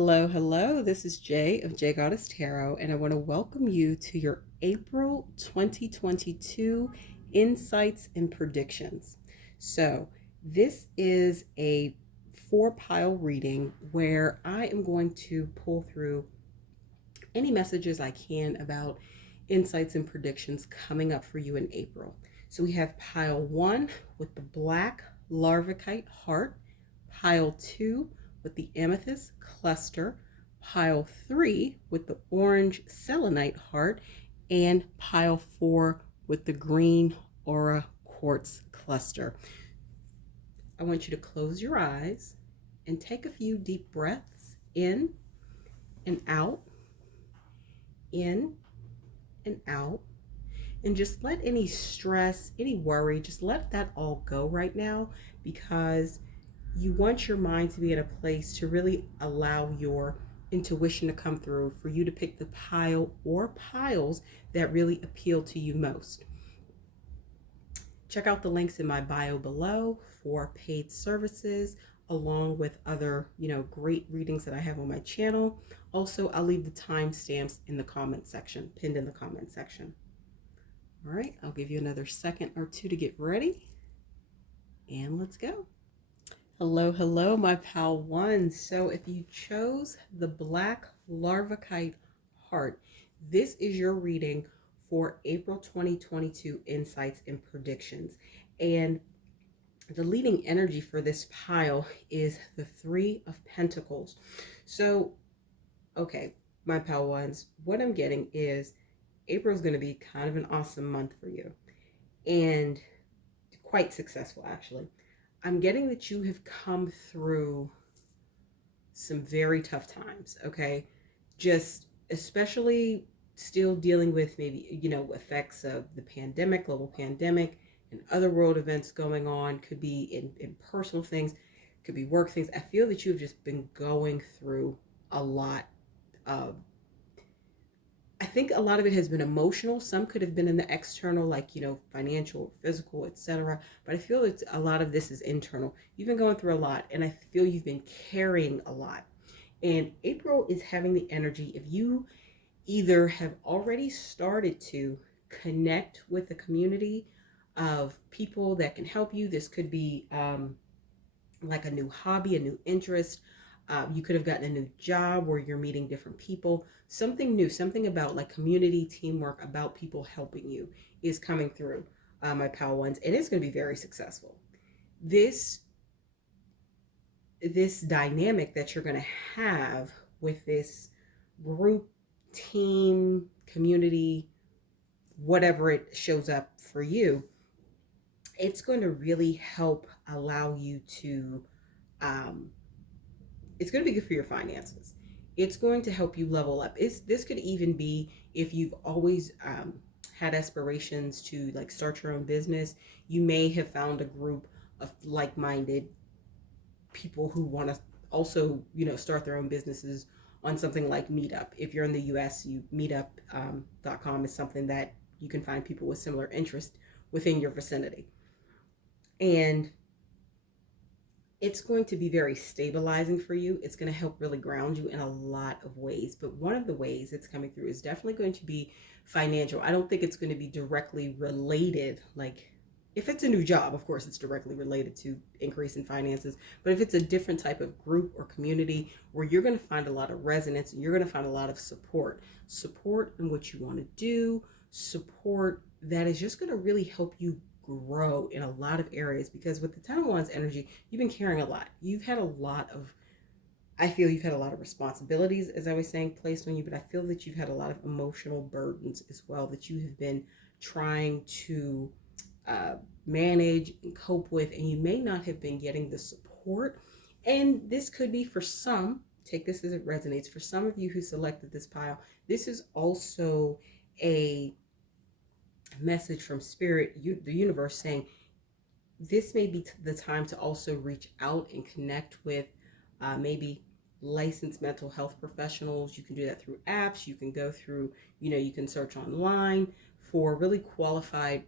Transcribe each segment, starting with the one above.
Hello, hello. This is Jay of jgoddesstarot, and I want to welcome you to your April 2022 Insights and Predictions. So, this is a four-pile reading where I am going to pull through any messages I can about insights and predictions coming up for you in April. So, we have pile one with the black Larvikite heart, pile two with the amethyst cluster, pile three with the orange selenite heart, and pile four with the green aura quartz cluster. I want you to close your eyes and take a few deep breaths in and out, in and out, and just let any stress, any worry, just let that all go right now, because you want your mind to be in a place to really allow your intuition to come through, for you to pick the pile or piles that really appeal to you most. Check out the links in my bio below for paid services, along with other, great readings that I have on my channel. Also, I'll leave the timestamps in the comment section, pinned in the comment section. All right, I'll give you another second or two to get ready, and let's go. Hello, hello, my pal one. So if you chose the black Larvikite heart, this is your reading for April 2022 insights and predictions. And the leading energy for this pile is the Three of Pentacles. So, okay, my pal ones, what I'm getting is April is going to be kind of an awesome month for you, and quite successful, actually. I'm getting that you have come through some very tough times, okay? Just especially still dealing with maybe, effects of the pandemic, global pandemic, and other world events going on. Could be in personal things, could be work things. I feel that you've just been going through a lot of, I think a lot of it has been emotional. Some could have been in the external, like, financial, physical, etc. But I feel that a lot of this is internal. You've been going through a lot, and I feel you've been carrying a lot. And April is having the energy, if you either have already started to connect with a community of people that can help you. This could be like a new hobby, a new interest. You could have gotten a new job where you're meeting different people. Something new, something about like community, teamwork, about people helping you is coming through, my pal ones, and it's going to be very successful. This dynamic that you're going to have with this group, team, community, whatever it shows up for you, it's going to really help allow you to it's going to be good for your finances. It's going to help you level up. This could even be if you've always had aspirations to like start your own business. You may have found a group of like-minded people who want to also, start their own businesses on something like Meetup. If you're in the US, meetup.com is something that you can find people with similar interest within your vicinity. And it's going to be very stabilizing for you. It's going to help really ground you in a lot of ways. But one of the ways it's coming through is definitely going to be financial. I don't think it's going to be directly related. Like, if it's a new job, of course, it's directly related to increase in finances. But if it's a different type of group or community where you're going to find a lot of resonance, and you're going to find a lot of support in what you want to do, support that is just going to really help you grow in a lot of areas. Because with the Ten of Wands energy, you've been carrying a lot. I feel you've had a lot of responsibilities, as I was saying, placed on you, but I feel that you've had a lot of emotional burdens as well that you have been trying to manage and cope with, and you may not have been getting the support. And this could be, for some, take this as it resonates, for some of you who selected this pile, this is also a message from spirit, the universe, saying this may be the time to also reach out and connect with maybe licensed mental health professionals. You can do that through apps. You can go through, you can search online for really qualified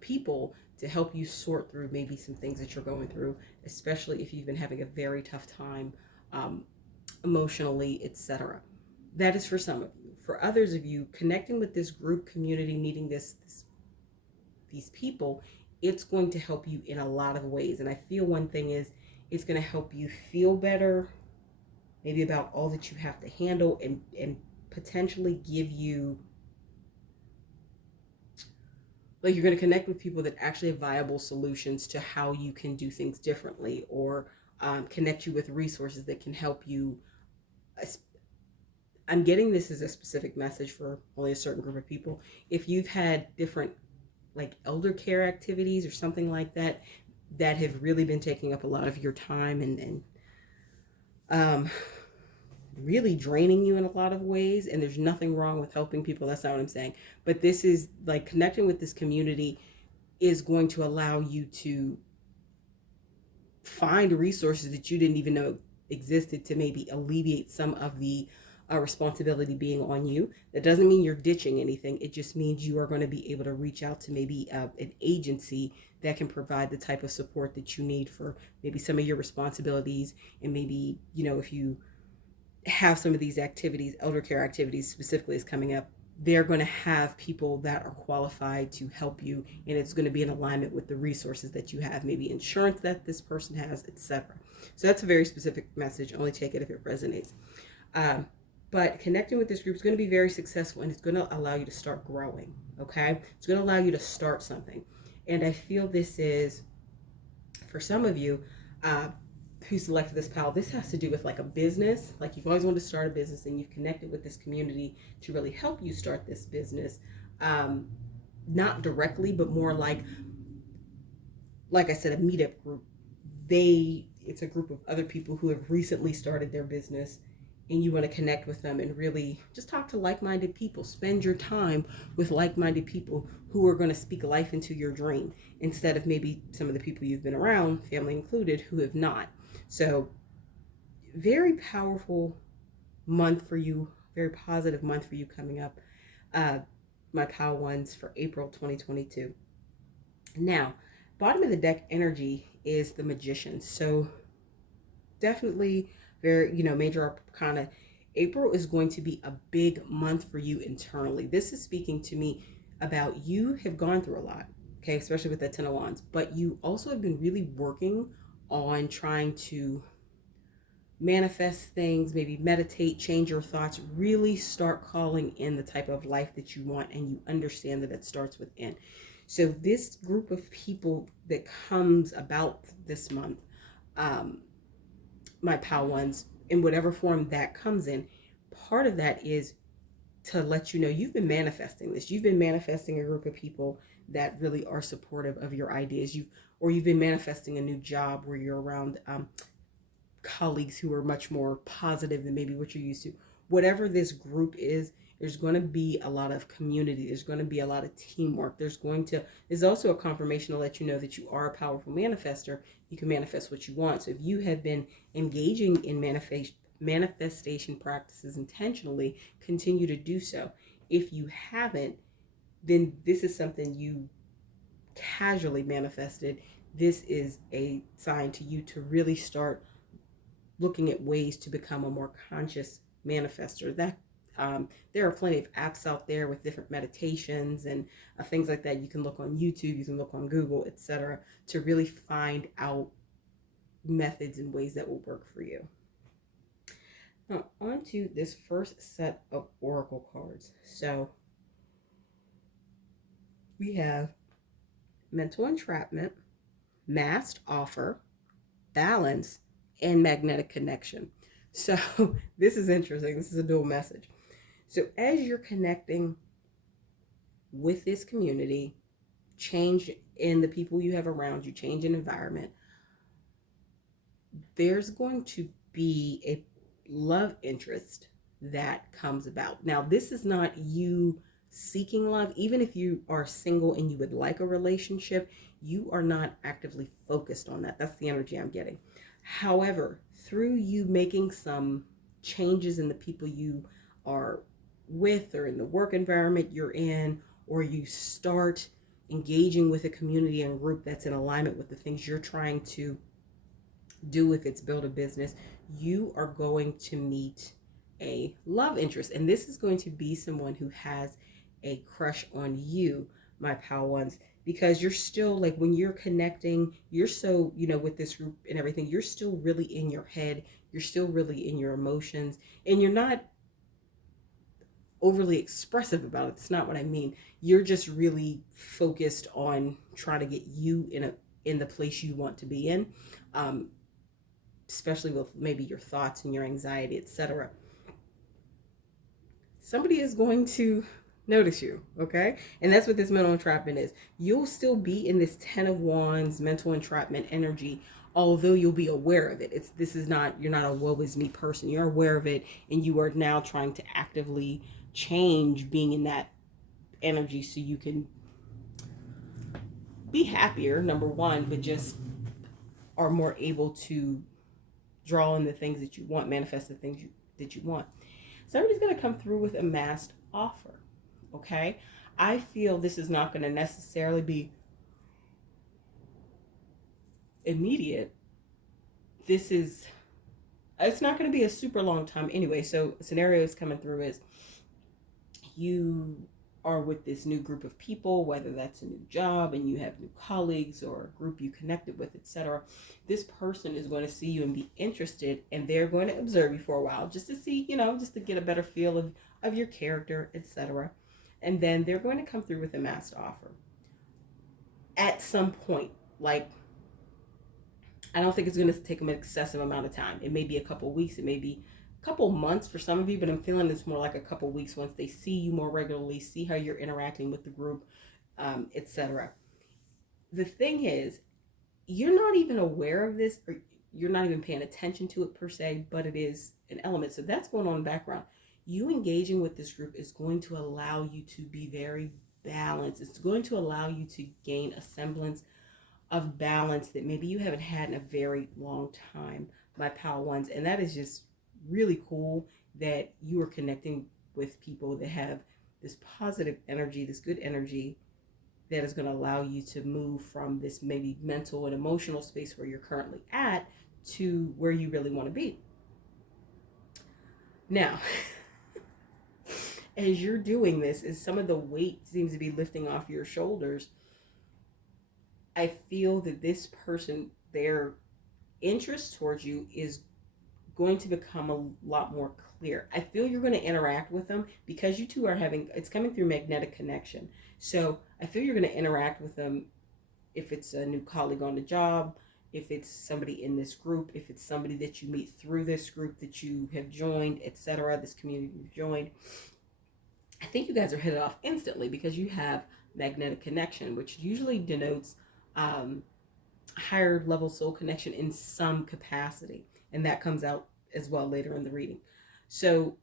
people to help you sort through maybe some things that you're going through, especially if you've been having a very tough time emotionally, etc. That is for some of you. For others of you, connecting with this group community, meeting these people, it's going to help you in a lot of ways. And I feel one thing is it's going to help you feel better, maybe about all that you have to handle, and potentially give you, like, you're going to connect with people that actually have viable solutions to how you can do things differently, or connect you with resources that can help you. I'm getting this as a specific message for only a certain group of people. If you've had different, like, elder care activities or something like that that have really been taking up a lot of your time, and um, really draining you in a lot of ways, and there's nothing wrong with helping people, that's not what I'm saying, but this is like, connecting with this community is going to allow you to find resources that you didn't even know existed to maybe alleviate some of the responsibility being on you. That doesn't mean you're ditching anything. It just means you are going to be able to reach out to maybe an agency that can provide the type of support that you need for maybe some of your responsibilities. And maybe, if you have some of these activities, elder care activities specifically, is coming up, they're going to have people that are qualified to help you, and it's going to be in alignment with the resources that you have, maybe insurance that this person has, etc. So that's a very specific message. Only take it if it resonates. But connecting with this group is going to be very successful, and it's going to allow you to start growing. Okay, it's going to allow you to start something, and I feel this is, for some of you who selected this pal, this has to do with like a business. Like, you've always wanted to start a business, and you've connected with this community to really help you start this business. Not directly, but more like I said, a meetup group. It's a group of other people who have recently started their business, and you want to connect with them and really just talk to like-minded people. Spend your time with like-minded people who are going to speak life into your dream, instead of maybe some of the people you've been around, family included, who have not. So, very powerful month for you, very positive month for you coming up. My POW ones for April 2022. Now, bottom of the deck energy is the Magician. So definitely very, major arcana. April is going to be a big month for you internally. This is speaking to me about, you have gone through a lot, okay, especially with that Ten of Wands, but you also have been really working on trying to manifest things, maybe meditate, change your thoughts, really start calling in the type of life that you want, and you understand that it starts within. So this group of people that comes about this month, my POW ones, in whatever form that comes in, part of that is to let you know you've been manifesting this. You've been manifesting a group of people that really are supportive of your ideas. You've been manifesting a new job where you're around colleagues who are much more positive than maybe what you're used to. Whatever this group is, there's going to be a lot of community. There's going to be a lot of teamwork. There's also a confirmation to let you know that you are a powerful manifester. You can manifest what you want. So if you have been engaging in manifestation practices intentionally, continue to do so. If you haven't, then this is something you casually manifested. This is a sign to you to really start looking at ways to become a more conscious manifester. There are plenty of apps out there with different meditations and things like that. You can look on YouTube, you can look on Google, etc., to really find out methods and ways that will work for you. Now, on to this first set of oracle cards. So we have mental entrapment, masked offer, balance, and magnetic connection. So this is interesting. This is a dual message. So as you're connecting with this community, change in the people you have around you, change in environment, there's going to be a love interest that comes about. Now, this is not you seeking love. Even if you are single and you would like a relationship, you are not actively focused on that. That's the energy I'm getting. However, through you making some changes in the people you are with, or in the work environment you're in, or you start engaging with a community and group that's in alignment with the things you're trying to do, if it's build a business, you are going to meet a love interest. And this is going to be someone who has a crush on you, my pal ones, because you're still like when you're connecting, you're so, with this group and everything, you're still really in your head, you're still really in your emotions, and you're not overly expressive about it. It's not what I mean. You're just really focused on trying to get you in the place you want to be in, um, especially with maybe your thoughts and your anxiety, etc. Somebody is going to notice you, okay? And that's what this mental entrapment is. You'll still be in this 10 of Wands mental entrapment energy, although you'll be aware of it. This is not, you're not a woe is me person. You're aware of it, and you are now trying to actively change being in that energy so you can be happier, number one, but just are more able to draw in the things that you want, manifest the things that you want. Somebody's going to come through with a massed offer, okay? I feel this is not going to necessarily be immediate. It's not going to be a super long time anyway. So scenarios coming through is you are with this new group of people, whether that's a new job and you have new colleagues or a group you connected with, etc. This person is going to see you and be interested, and they're going to observe you for a while just to see, just to get a better feel of your character, etc. And then they're going to come through with a massed offer at some point. Like, I don't think it's going to take them an excessive amount of time. It may be a couple weeks, it may be couple months for some of you, but I'm feeling it's more like a couple weeks once they see you more regularly, see how you're interacting with the group, etc. The thing is, you're not even aware of this, or you're not even paying attention to it per se, but it is an element. So that's going on in the background. You engaging with this group is going to allow you to be very balanced. It's going to allow you to gain a semblance of balance that maybe you haven't had in a very long time, my pal ones. And that is just really cool that you are connecting with people that have this positive energy, this good energy that is going to allow you to move from this maybe mental and emotional space where you're currently at to where you really want to be. Now, as you're doing this, as some of the weight seems to be lifting off your shoulders, I feel that this person, their interest towards you is going to become a lot more clear. I feel you're going to interact with them because you two are having, it's coming through magnetic connection. So I feel you're going to interact with them if it's a new colleague on the job, if it's somebody in this group, if it's somebody that you meet through this group that you have joined, etc., this community you've joined. I think you guys are hit it off instantly because you have magnetic connection, which usually denotes higher level soul connection in some capacity, and that comes out as well later in the reading. So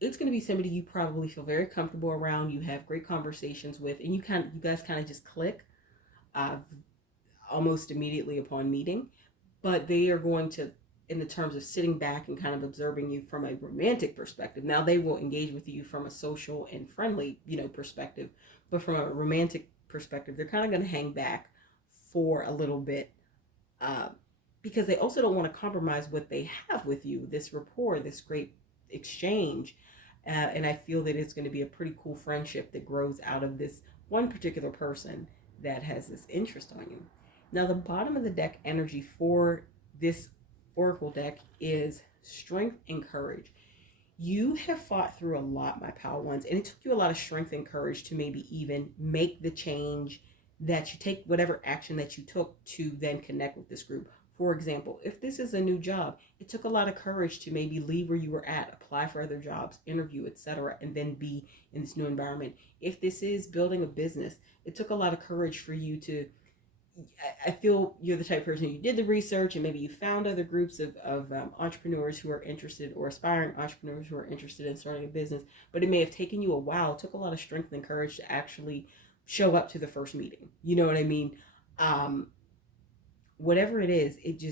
it's going to be somebody you probably feel very comfortable around, you have great conversations with, and you guys kind of just click almost immediately upon meeting. But they are going to, in the terms of sitting back and kind of observing you from a romantic perspective, now they will engage with you from a social and friendly perspective, but from a romantic perspective they're kind of going to hang back for a little bit, because they also don't want to compromise what they have with you, this rapport, this great exchange. And I feel that it's going to be a pretty cool friendship that grows out of this one particular person that has this interest on you. Now, the bottom of the deck energy for this oracle deck is strength and courage. You have fought through a lot, my pal ones, and it took you a lot of strength and courage to maybe even make the change, that you take whatever action that you took to then connect with this group. For example, if this is a new job, it took a lot of courage to maybe leave where you were at, apply for other jobs, interview, etc., and then be in this new environment. If this is building a business, it took a lot of courage for you to, I feel you're the type of person, you did the research and maybe you found other groups of entrepreneurs who are interested, or aspiring entrepreneurs who are interested in starting a business, but it may have taken you a while. It took a lot of strength and courage to actually show up to the first meeting. You know what I mean? Whatever it is, it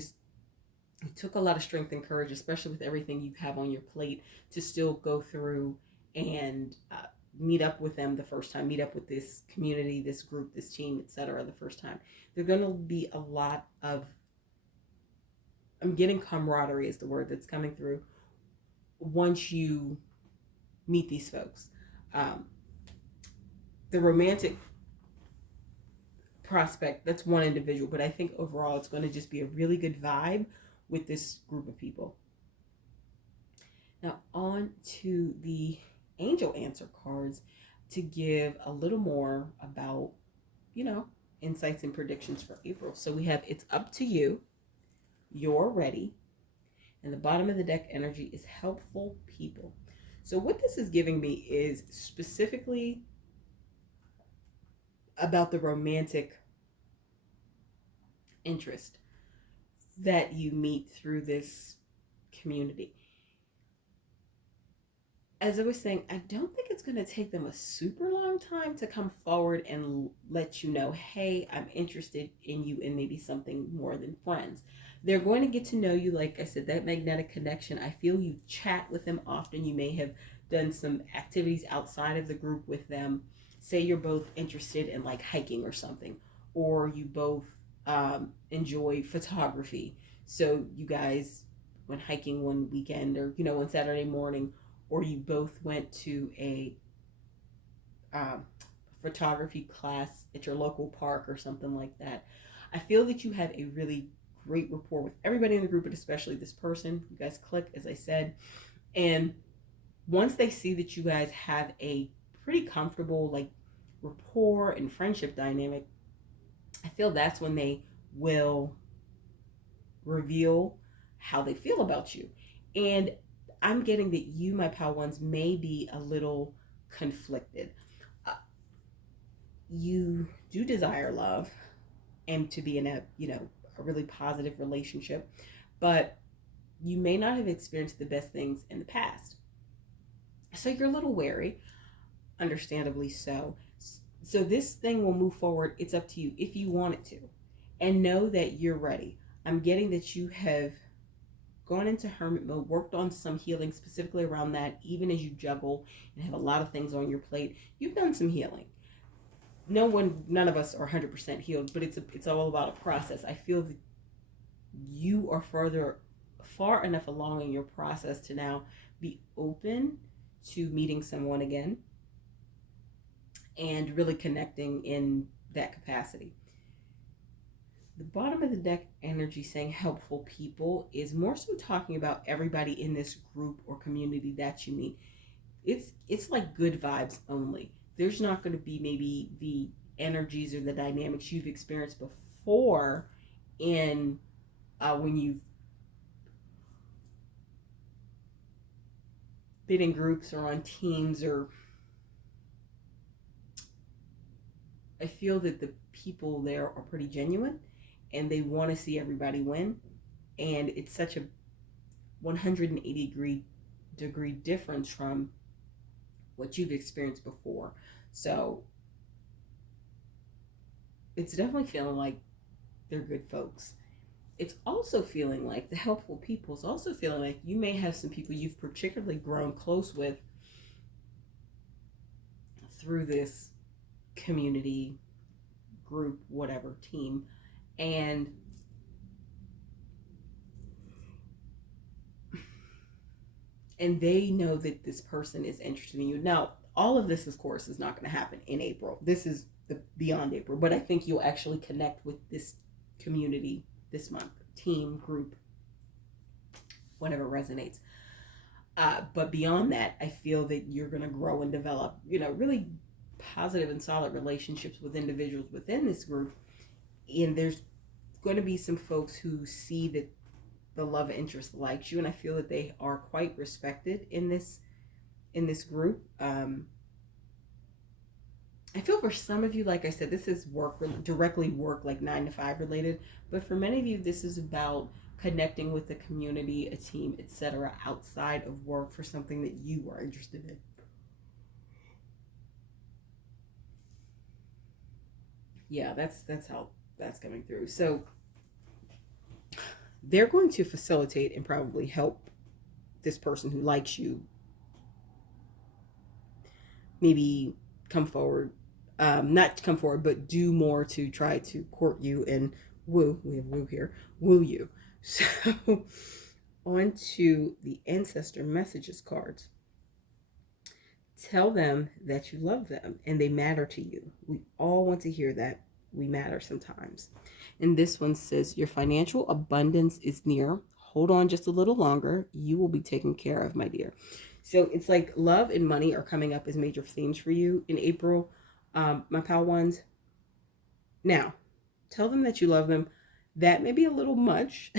took a lot of strength and courage, especially with everything you have on your plate, to still go through and meet up with them the first time, meet up with this community, this group, this team, etc. the first time. There's going to be a lot of I'm getting camaraderie is the word that's coming through once you meet these folks. Um, the romantic prospect, that's one individual, but I think overall it's going to just be a really good vibe with this group of people. Now, on to the angel answer cards to give a little more about, you know, insights and predictions for April. So we have it's up to you, you're ready, and the bottom of the deck energy is helpful people. So what this is giving me is specifically about the romantic interest that you meet through this community. As I was saying, I don't think it's going to take them a super long time to come forward and let you know, hey, I'm interested in you and maybe something more than friends. They're going to get to know you. Like I said, that magnetic connection. I feel you chat with them often. You may have done some activities outside of the group with them. Say you're both interested in like hiking or something, or you both enjoy photography. So you guys went hiking one weekend or, one Saturday morning, or you both went to a um, photography class at your local park or something like that. I feel that you have a really great rapport with everybody in the group, but especially this person. You guys click, as I said. And once they see that you guys have a pretty comfortable like rapport and friendship dynamic, I feel that's when they will reveal how they feel about you. And I'm getting that you, my pal ones, may be a little conflicted. You do desire love and to be in a really positive relationship, but you may not have experienced the best things in the past. So you're a little wary, understandably so. So this thing will move forward. It's up to you if you want it to. And know that you're ready. I'm getting that you have gone into hermit mode, worked on some healing specifically around that, even as you juggle and have a lot of things on your plate. You've done some healing. None of us are 100% healed, but it's all about a process. I feel that you are far enough along in your process to now be open to meeting someone again and really connecting in that capacity. The bottom of the deck energy saying helpful people is more so talking about everybody in this group or community that you meet. It's like good vibes only. There's not going to be maybe the energies or the dynamics you've experienced before in when you've been in groups or on teams. Or I feel that the people there are pretty genuine and they want to see everybody win, and it's such a 180-degree difference from what you've experienced before. So it's definitely feeling like they're good folks. It's also feeling like the helpful people is also feeling like you may have some people you've particularly grown close with through this community, group, whatever, team, and they know that this person is interested in you. Now, all of this, of course, is not going to happen in April. This is the beyond April, but I think you'll actually connect with this community this month, team, group, whatever resonates. But beyond that, I feel that you're going to grow and develop, really positive and solid relationships with individuals within this group. And there's going to be some folks who see that the love interest likes you, and I feel that they are quite respected in this group. I feel for some of you, like I said, this is directly work, like 9 to 5 related. But for many of you, this is about connecting with the community, a team, etc., outside of work for something that you are interested in. Yeah, that's how that's coming through. So they're going to facilitate and probably help this person who likes you maybe come forward, not come forward, but do more to try to court you and woo. We have woo here, woo you. So on to the ancestor messages cards. Tell them that you love them and they matter to you. We all want to hear that we matter sometimes. And this one says, your financial abundance is near. Hold on just a little longer. You will be taken care of, my dear. So it's like love and money are coming up as major themes for you in April, my pal ones. Now, tell them that you love them. That may be a little much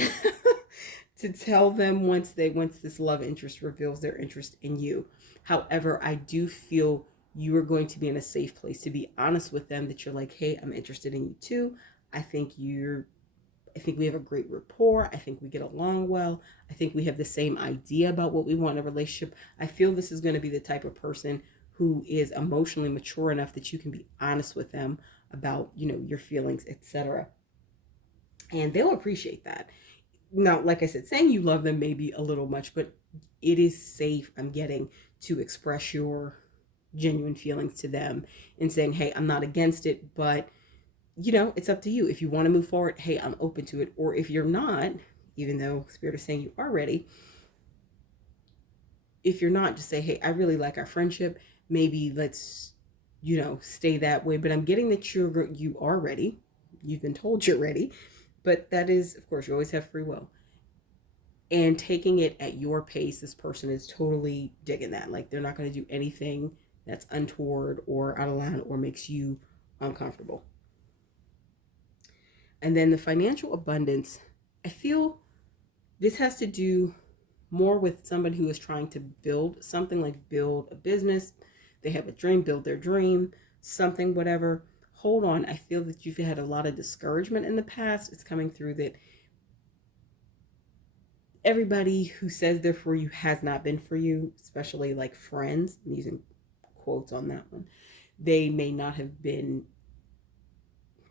to tell them once this love interest reveals their interest in you. However, I do feel you are going to be in a safe place to be honest with them that you're like, hey, I'm interested in you too. I think we have a great rapport. I think we get along well. I think we have the same idea about what we want in a relationship. I feel this is going to be the type of person who is emotionally mature enough that you can be honest with them about, your feelings, etc. And they'll appreciate that. Now, like I said, saying you love them may be a little much, but it is safe, I'm getting, to express your genuine feelings to them and saying, hey, I'm not against it, but it's up to you. If you want to move forward, hey, I'm open to it. Or if you're not, even though Spirit is saying you are ready, if you're not, just say, hey, I really like our friendship. Maybe let's, stay that way. But I'm getting that you are ready. You've been told you're ready. But that is, of course, you always have free will. And taking it at your pace, this person is totally digging that. Like, they're not going to do anything that's untoward or out of line or makes you uncomfortable. And then the financial abundance, I feel this has to do more with somebody who is trying to build something, like build a business. They have a dream, build their dream, something, whatever. Hold on. I feel that you've had a lot of discouragement in the past. It's coming through that everybody who says they're for you has not been for you, especially like friends. I'm using quotes on that one. They may not have been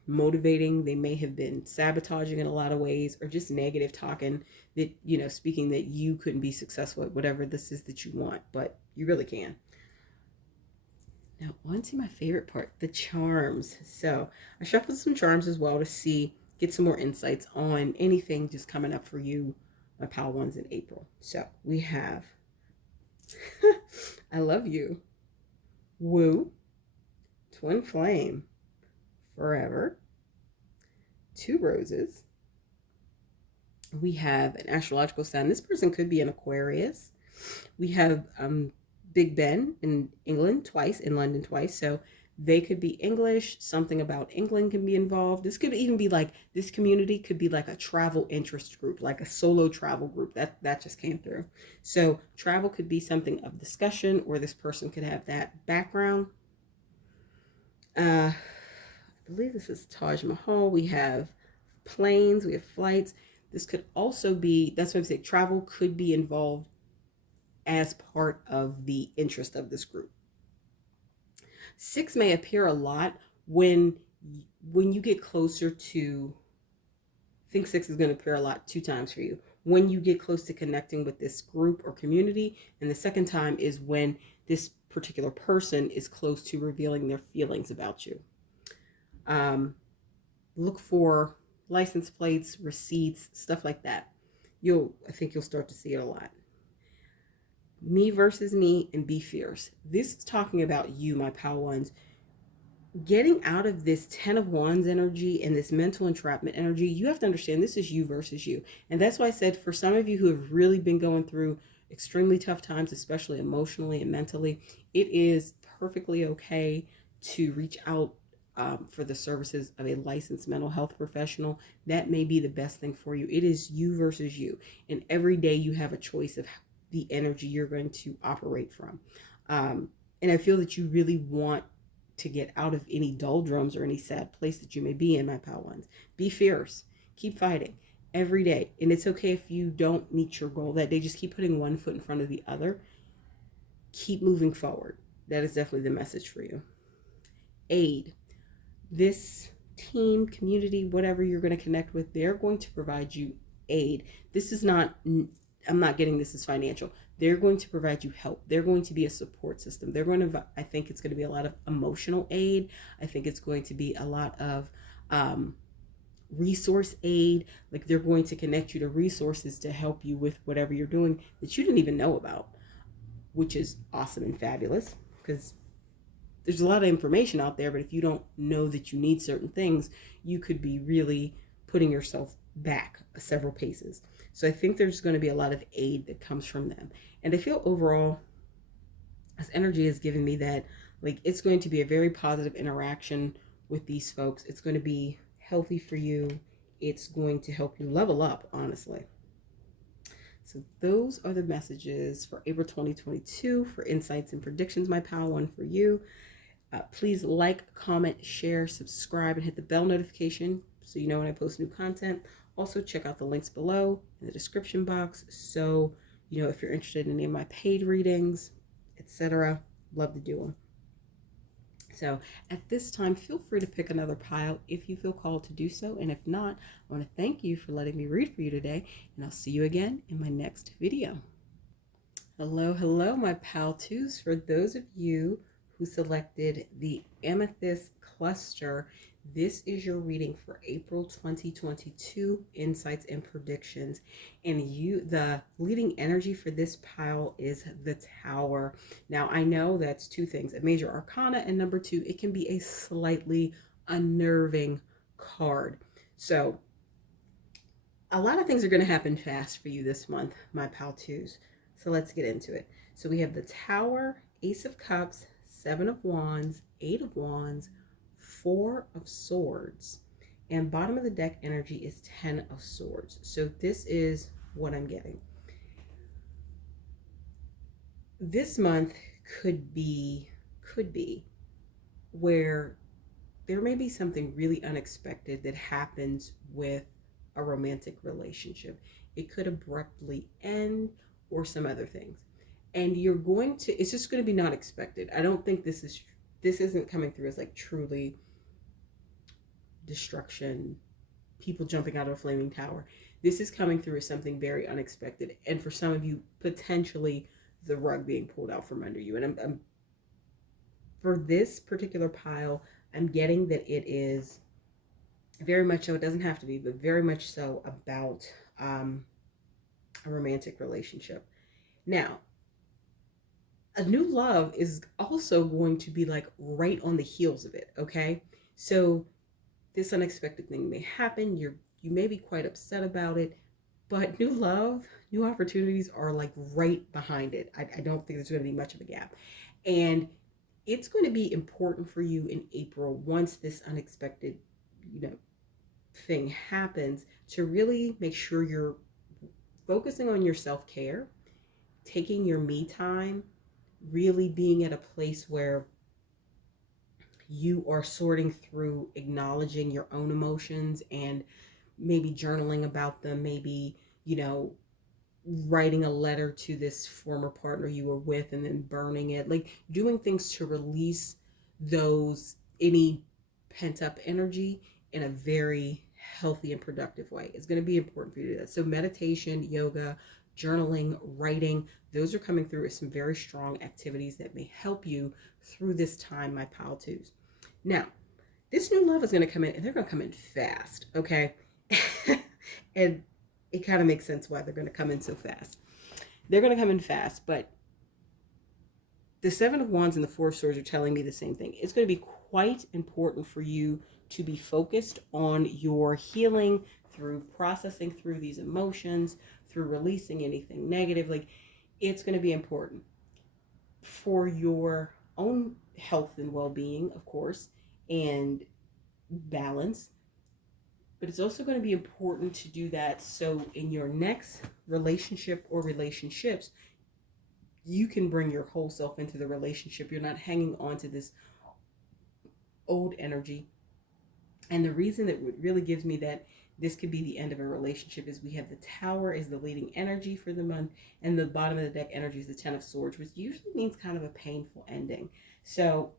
motivating. They may have been sabotaging in a lot of ways, or just negative talking that, speaking that you couldn't be successful at whatever this is that you want, but you really can. Now, on to my favorite part, the charms. So I shuffled some charms as well to get some more insights on anything just coming up for you, my pal ones, in April. So we have I love you, woo, twin flame, forever, two roses. We have an astrological sign. This person could be an Aquarius. We have Big Ben in England twice, in London twice. So they could be English. Something about England can be involved. This could even be like, this community could be like a travel interest group, like a solo travel group. That just came through. So travel could be something of discussion, or this person could have that background. I believe this is Taj Mahal. We have planes, we have flights. This could also be, that's what I'm saying, travel could be involved as part of the interest of this group. 6 may appear a lot when you get closer to, I think 6 is going to appear a lot 2 times for you. When you get close to connecting with this group or community, and the second time is when this particular person is close to revealing their feelings about you. Look for license plates, receipts, stuff like that. I think you'll start to see it a lot. Me versus me, and be fierce. This is talking about you, my pal ones. Getting out of this 10 of Wands energy and this mental entrapment energy, you have to understand this is you versus you. And that's why I said, for some of you who have really been going through extremely tough times, especially emotionally and mentally, it is perfectly okay to reach out for the services of a licensed mental health professional. That may be the best thing for you. It is you versus you. And every day you have a choice of the energy you're going to operate from. And I feel that you really want to get out of any doldrums or any sad place that you may be in, my pal ones. Be fierce. Keep fighting every day. And it's okay if you don't meet your goal that day. Just keep putting one foot in front of the other. Keep moving forward. That is definitely the message for you. Aid. This team, community, whatever you're going to connect with, they're going to provide you aid. This is not, I'm not getting this as financial. They're going to provide you help. They're going to be a support system. I think it's going to be a lot of emotional aid. I think it's going to be a lot of resource aid. Like they're going to connect you to resources to help you with whatever you're doing that you didn't even know about, which is awesome and fabulous because there's a lot of information out there, but if you don't know that you need certain things, you could be really putting yourself back several paces. So I think there's going to be a lot of aid that comes from them. And I feel overall, this energy is giving me that like it's going to be a very positive interaction with these folks. It's going to be healthy for you. It's going to help you level up, honestly. So those are the messages for April 2022 for insights and predictions, my pal one for you. Please like, comment, share, subscribe, and hit the bell notification so you know when I post new content. Also, check out the links below in the description box. So, you know, if you're interested in any of my paid readings, etc., love to do them. So at this time, feel free to pick another pile if you feel called to do so. And if not, I want to thank you for letting me read for you today. And I'll see you again in my next video. Hello, hello, my pal twos. For those of you who selected the Amethyst cluster, this is your reading for April 2022, insights and predictions. And the leading energy for this pile is the Tower. Now, I know that's two things, a major arcana, and number two, it can be a slightly unnerving card. So a lot of things are going to happen fast for you this month, my pal twos. So let's get into it. So we have the Tower, Ace of Cups, Seven of Wands, Eight of Wands, Four of Swords, and bottom of the deck energy is 10 of Swords. So this is what I'm getting. This month could be where there may be something really unexpected that happens with a romantic relationship. It could abruptly end or some other things. And you're going to, it's just going to be not expected. I don't think this isn't coming through as like truly destruction, people jumping out of a flaming tower. This is coming through as something very unexpected. And for some of you, potentially the rug being pulled out from under you. And I'm for this particular pile, I'm getting that it is very much so, it doesn't have to be, but very much so about a romantic relationship. Now, a new love is also going to be like right on the heels of it, okay? So this unexpected thing may happen. You may be quite upset about it, but new love, new opportunities are like right behind it. I don't think there's going to be much of a gap. And it's going to be important for you in April, once this unexpected, thing happens, to really make sure you're focusing on your self-care, taking your me time, really being at a place where you are sorting through acknowledging your own emotions and maybe journaling about them, maybe, writing a letter to this former partner you were with and then burning it, like doing things to release any pent up energy in a very healthy and productive way. It's going to be important for you to do that. So meditation, yoga, journaling, writing, those are coming through as some very strong activities that may help you through this time, my pile twos. Now, this new love is going to come in, and they're going to come in fast, okay? And it kind of makes sense why they're going to come in so fast. They're going to come in fast, but the Seven of Wands and the Four of Swords are telling me the same thing. It's going to be quite important for you to be focused on your healing through processing through these emotions, through releasing anything negative. Like, it's going to be important for your own health and well-being, of course, and balance. But it's also going to be important to do that so in your next relationship or relationships, you can bring your whole self into the relationship. You're not hanging on to this old energy. And the reason that really gives me that this could be the end of a relationship is we have the Tower is the leading energy for the month, and the bottom of the deck energy is the Ten of Swords, which usually means kind of a painful ending. So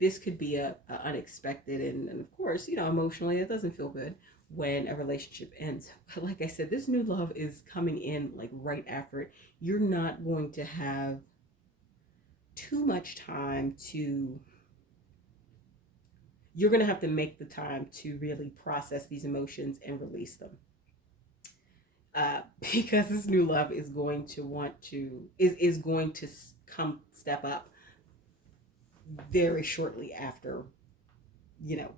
this could be a unexpected, and of course, emotionally, it doesn't feel good when a relationship ends. But like I said, this new love is coming in like right after it. You're not going to have too much time to, you're going to have to make the time to really process these emotions and release them. Because this new love is going to is going to come step up very shortly after,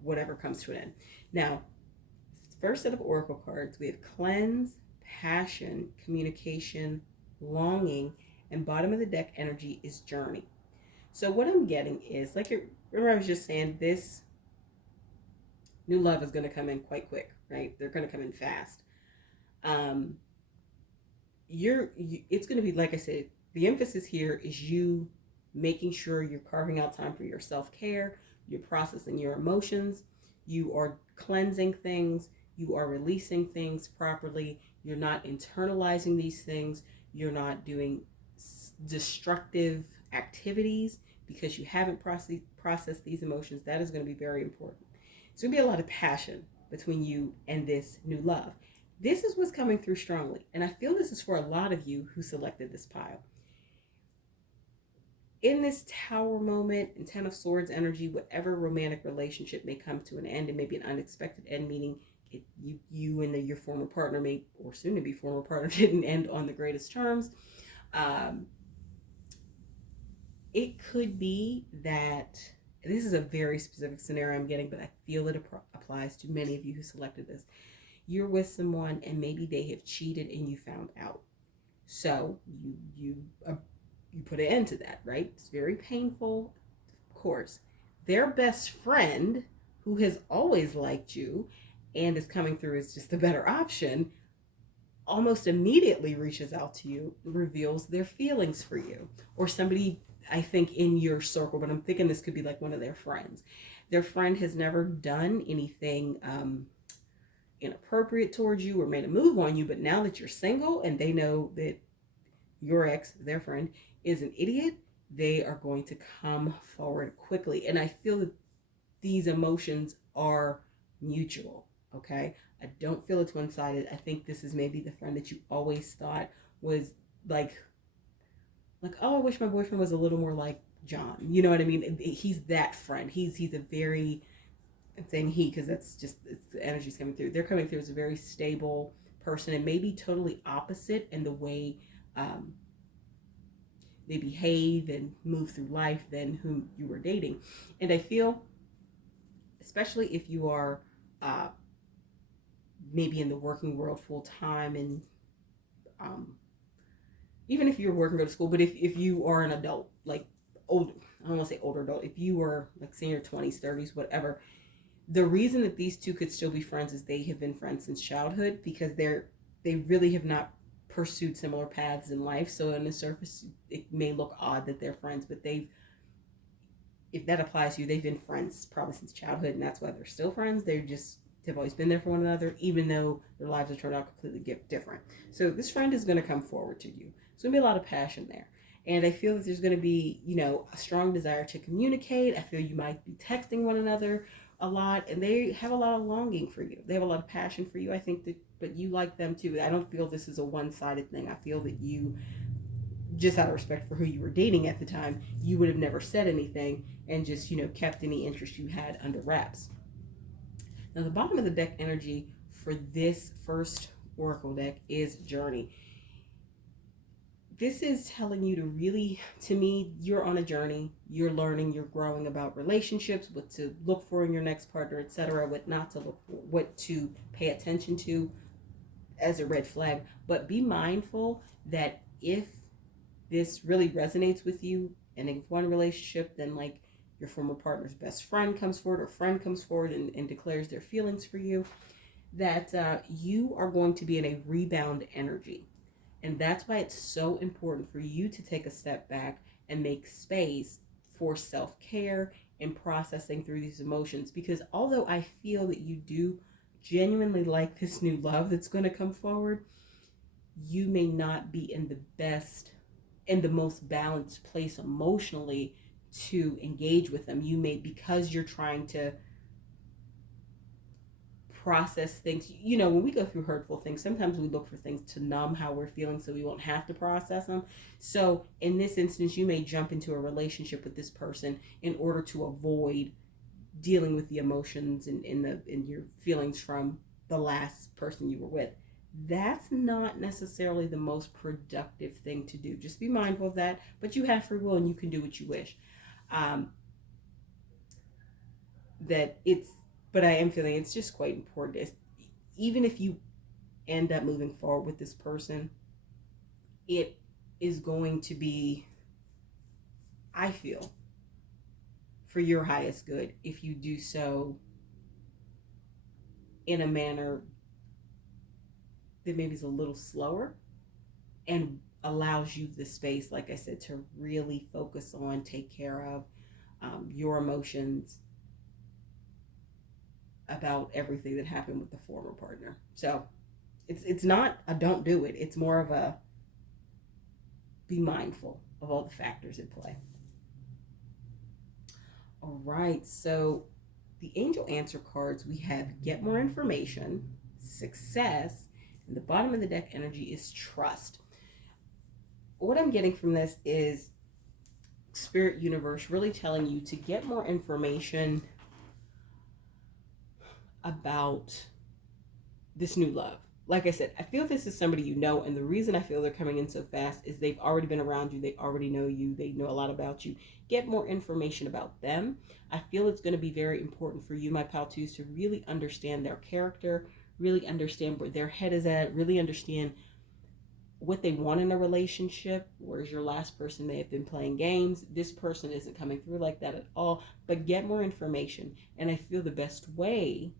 whatever comes to an end. Now, first set of oracle cards, we have cleanse, passion, communication, longing, and bottom of the deck energy is journey. So what I'm getting is, remember I was just saying, this new love is going to come in quite quick, right? They're going to come in fast. It's going to be, like I said, the emphasis here is you making sure you're carving out time for your self-care, you're processing your emotions, you are cleansing things, you are releasing things properly, you're not internalizing these things, you're not doing destructive activities because you haven't processed these emotions. That is going to be very important. It's going to be a lot of passion between you and this new love. This is what's coming through strongly. And I feel this is for a lot of you who selected this pile. In this Tower moment and Ten of Swords energy, whatever romantic relationship may come to an end, it may be an unexpected end, meaning you and your former partner may, or soon to be former partner, didn't end on the greatest terms. It could be that, this is a very specific scenario I'm getting, but I feel it applies to many of you who selected this. You're with someone and maybe they have cheated and you found out. So you put an end to that, right? It's very painful, of course. Their best friend, who has always liked you and is coming through as just a better option, almost immediately reaches out to you, reveals their feelings for you. Or somebody, I think, in your circle, but I'm thinking this could be like one of their friends. Their friend has never done anything inappropriate towards you or made a move on you, but now that you're single and they know that your ex, their friend, is an idiot, they are going to come forward quickly. And I feel that these emotions are mutual, okay? I don't feel it's one-sided. I think this is maybe the friend that you always thought was like, oh, I wish my boyfriend was a little more like John. You know what I mean? He's that friend. He's a very, I'm saying he because that's just, it's the energy's coming through. They're coming through as a very stable person and maybe totally opposite in the way they behave and move through life than whom you were dating. And I feel, especially if you are maybe in the working world full time, and even if you're working, go to school, but if you are an adult, like old, I don't want to say older adult, if you were like say in your 20s, 30s, whatever, the reason that these two could still be friends is they have been friends since childhood, because they really have not pursued similar paths in life. So on the surface, it may look odd that they're friends, but if that applies to you, they've been friends probably since childhood, and that's why they're still friends. They've always been there for one another, even though their lives have turned out completely different. So this friend is going to come forward to you. So there's going to be a lot of passion there. And I feel that there's going to be, a strong desire to communicate. I feel you might be texting one another a lot, and they have a lot of longing for you. They have a lot of passion for you. I think that, but you like them too. I don't feel this is a one-sided thing. I feel that you, just out of respect for who you were dating at the time, you would have never said anything and just, kept any interest you had under wraps. Now, the bottom of the deck energy for this first oracle deck is journey. This is telling you to really, to me, you're on a journey. You're learning, you're growing about relationships, what to look for in your next partner, etc., what not to look for, what to pay attention to as a red flag. But be mindful that if this really resonates with you, and if one relationship, then like your former partner's best friend comes forward or friend comes forward and declares their feelings for you, that you are going to be in a rebound energy. And that's why it's so important for you to take a step back and make space for self-care and processing through these emotions. Because although I feel that you do genuinely like this new love that's going to come forward, you may not be in the most balanced place emotionally to engage with them. You may, because you're trying to process things, when we go through hurtful things, sometimes we look for things to numb how we're feeling so we won't have to process them. So in this instance, you may jump into a relationship with this person in order to avoid dealing with the emotions and in your feelings from the last person you were with. That's not necessarily the most productive thing to do. Just be mindful of that, but you have free will and you can do what you wish. Um, that it's, but I am feeling it's just quite important. Even if you end up moving forward with this person, it is going to be, I feel, for your highest good if you do so in a manner that maybe is a little slower and allows you the space, like I said, to really focus on, take care of your emotions about everything that happened with the former partner. So it's not a don't do it. It's more of a be mindful of all the factors at play. All right, so the angel answer cards, we have get more information, success, and the bottom of the deck energy is trust. What I'm getting from this is spirit universe really telling you to get more information about this new love. Like I said, I feel this is somebody you know, and the reason I feel they're coming in so fast is they've already been around you, they already know you, they know a lot about you. Get more information about them. I feel it's going to be very important for you, my Paltus, to really understand their character, really understand where their head is at, really understand what they want in a relationship. Whereas your last person may have been playing games, this person isn't coming through like that at all. But get more information, and I feel the best way,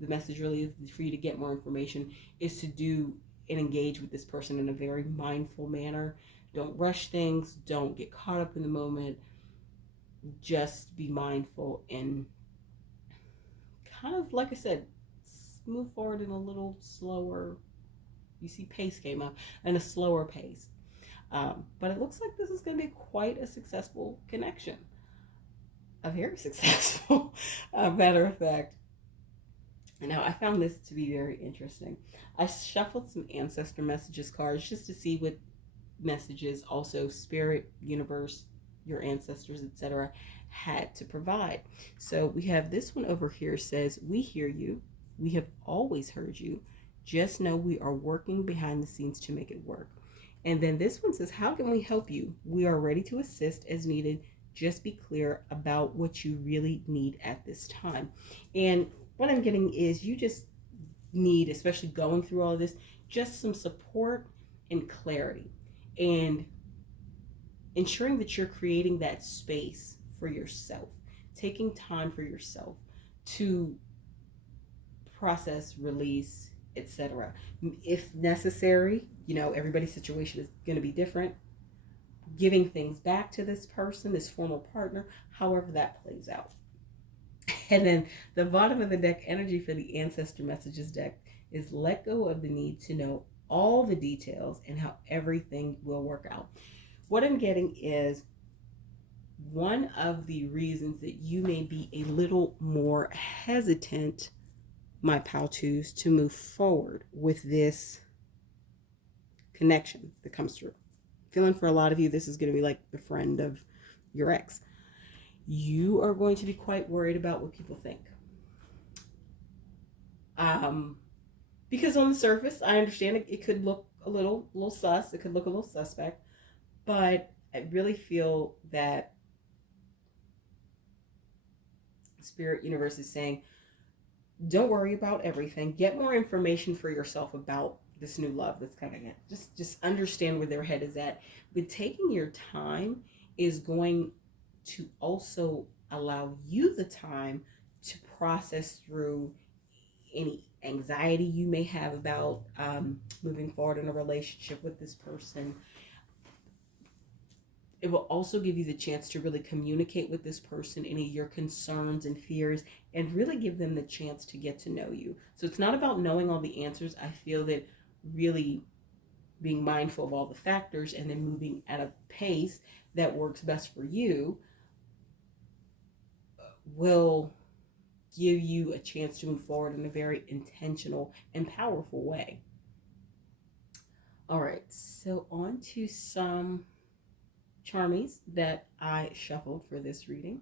the message really is for you to get more information, is to do and engage with this person in a very mindful manner. Don't rush things, don't get caught up in the moment. Just be mindful and kind of, like I said, move forward in a little slower. You see pace came up, and a slower pace. But it looks like this is going to be quite a successful connection. A very successful, matter of fact. Now, I found this to be very interesting. I shuffled some ancestor messages cards just to see what messages also spirit, universe, your ancestors, etc. had to provide. So we have this one over here says, we hear you. We have always heard you. Just know we are working behind the scenes to make it work. And then this one says, how can we help you? We are ready to assist as needed. Just be clear about what you really need at this time. And what I'm getting is you just need, especially going through all of this, just some support and clarity, and ensuring that you're creating that space for yourself, taking time for yourself to process, release, etc. If necessary, everybody's situation is going to be different. Giving things back to this person, this former partner, however that plays out. And then the bottom of the deck energy for the ancestor messages deck is let go of the need to know all the details and how everything will work out. What I'm getting is one of the reasons that you may be a little more hesitant, my Paltus, to move forward with this connection that comes through. Feeling for a lot of you, this is going to be like the friend of your ex. You are going to be quite worried about what people think. Because on the surface, I understand it could look a little sus. It could look a little suspect. But I really feel that Spirit Universe is saying, don't worry about everything. Get more information for yourself about this new love that's coming in. Just understand where their head is at. But taking your time is going to also allow you the time to process through any anxiety you may have about moving forward in a relationship with this person. It will also give you the chance to really communicate with this person any of your concerns and fears, and really give them the chance to get to know you. So it's not about knowing all the answers. I feel that really being mindful of all the factors and then moving at a pace that works best for you will give you a chance to move forward in a very intentional and powerful way. All right, so on to some charmies that I shuffled for this reading.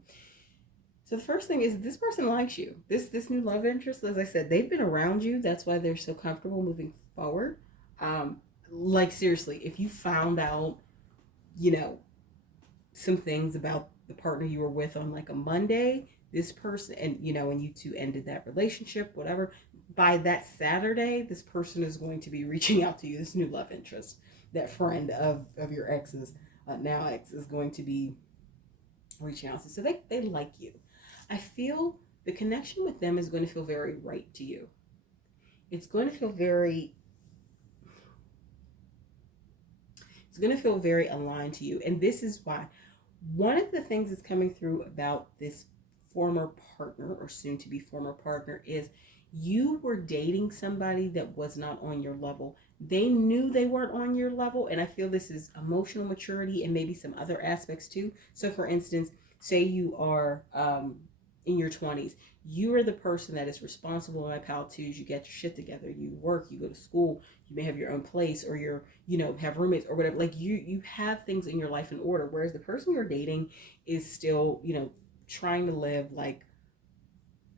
So the first thing is this person likes you. This new love interest, as I said, they've been around you. That's why they're so comfortable moving forward. Um, like seriously, if you found out, you know, some things about the partner you were with on like a Monday, this person, and and you two ended that relationship, whatever, by that Saturday, this person is going to be reaching out to you. This new love interest, that friend of your ex's, now ex, is going to be reaching out to you. So they like you. I feel the connection with them is going to feel very right to you. It's going to feel very it's going to feel very aligned to you. And this is why one of the things that's coming through about this former partner or soon to be former partner is you were dating somebody that was not on your level. They knew they weren't on your level. And I feel this is emotional maturity and maybe some other aspects too. So, for instance, say you are in your 20s, you are the person that is responsible. My pal twos, you get your shit together, you work, you go to school, you may have your own place, or you're have roommates or whatever. Like you have things in your life in order, whereas the person you're dating is still trying to live like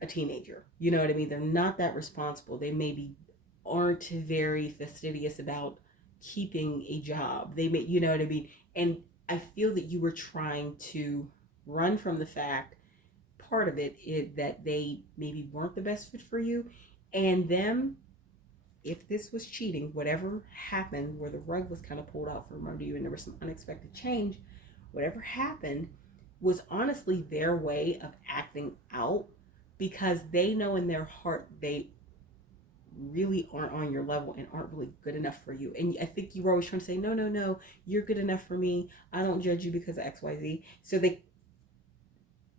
a teenager. You know what I mean? They're not that responsible. They maybe aren't very fastidious about keeping a job. They may, you know what I mean? And I feel that you were trying to run from the fact, part of it is that they maybe weren't the best fit for you, and them, if this was cheating, whatever happened where the rug was kind of pulled out from under you and there was some unexpected change, whatever happened was honestly their way of acting out, because they know in their heart they really aren't on your level and aren't really good enough for you. And I think you were always trying to say, no, no, no, you're good enough for me. I don't judge you because of XYZ. So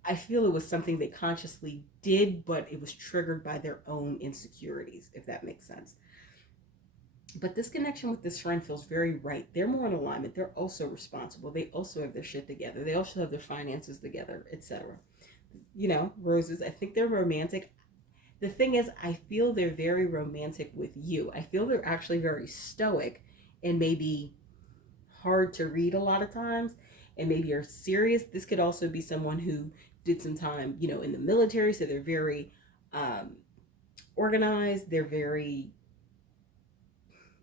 I feel it was something they consciously did, but it was triggered by their own insecurities, if that makes sense. But this connection with this friend feels very right. They're more in alignment. They're also responsible. They also have their shit together. They also have their finances together, etc. Roses, I think they're romantic. The thing is, I feel they're very romantic with you. I feel they're actually very stoic and maybe hard to read a lot of times, and maybe are serious. This could also be someone who did some time, in the military, so they're very organized. They're very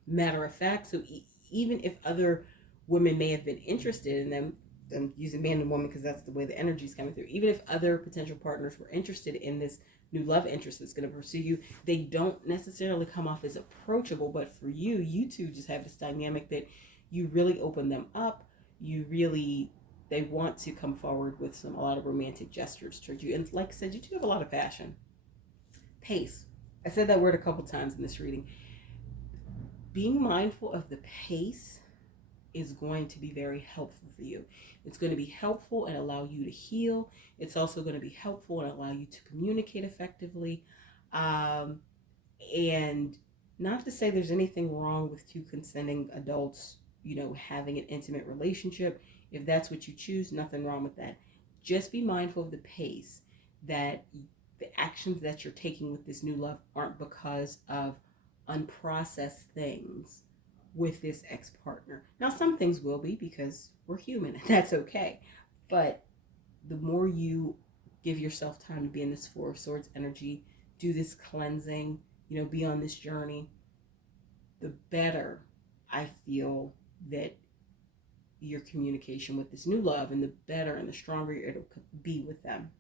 matter of fact. So even if other women may have been interested in them, I'm using man and woman because that's the way the energy is coming through. Even if other potential partners were interested in this new love interest that's going to pursue you, they don't necessarily come off as approachable. But for you, you two just have this dynamic that you really open them up. They want to come forward with a lot of romantic gestures towards you. And like I said, you two have a lot of passion. Pace. I said that word a couple times in this reading. Being mindful of the pace is going to be very helpful for you. It's going to be helpful and allow you to heal. It's also going to be helpful and allow you to communicate effectively. And not to say there's anything wrong with two consenting adults, having an intimate relationship. If that's what you choose, nothing wrong with that. Just be mindful of the pace, that the actions that you're taking with this new love aren't because of unprocessed things with this ex-partner. Now, some things will be because we're human and that's okay. But the more you give yourself time to be in this Four of Swords energy, do this cleansing, be on this journey, the better I feel that your communication with this new love, and the better and the stronger it'll be with them.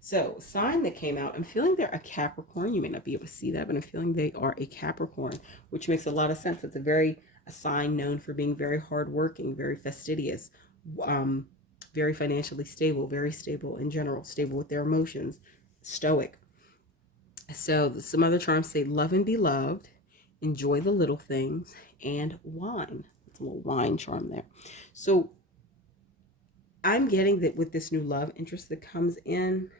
So, sign that came out, I'm feeling they're a Capricorn. You may not be able to see that, but I'm feeling they are a Capricorn, which makes a lot of sense. It's a sign known for being very hardworking, very fastidious, very financially stable, very stable in general, stable with their emotions, stoic. So, some other charms say love and be loved, enjoy the little things, and wine. It's a little wine charm there. So, I'm getting that with this new love interest that comes in,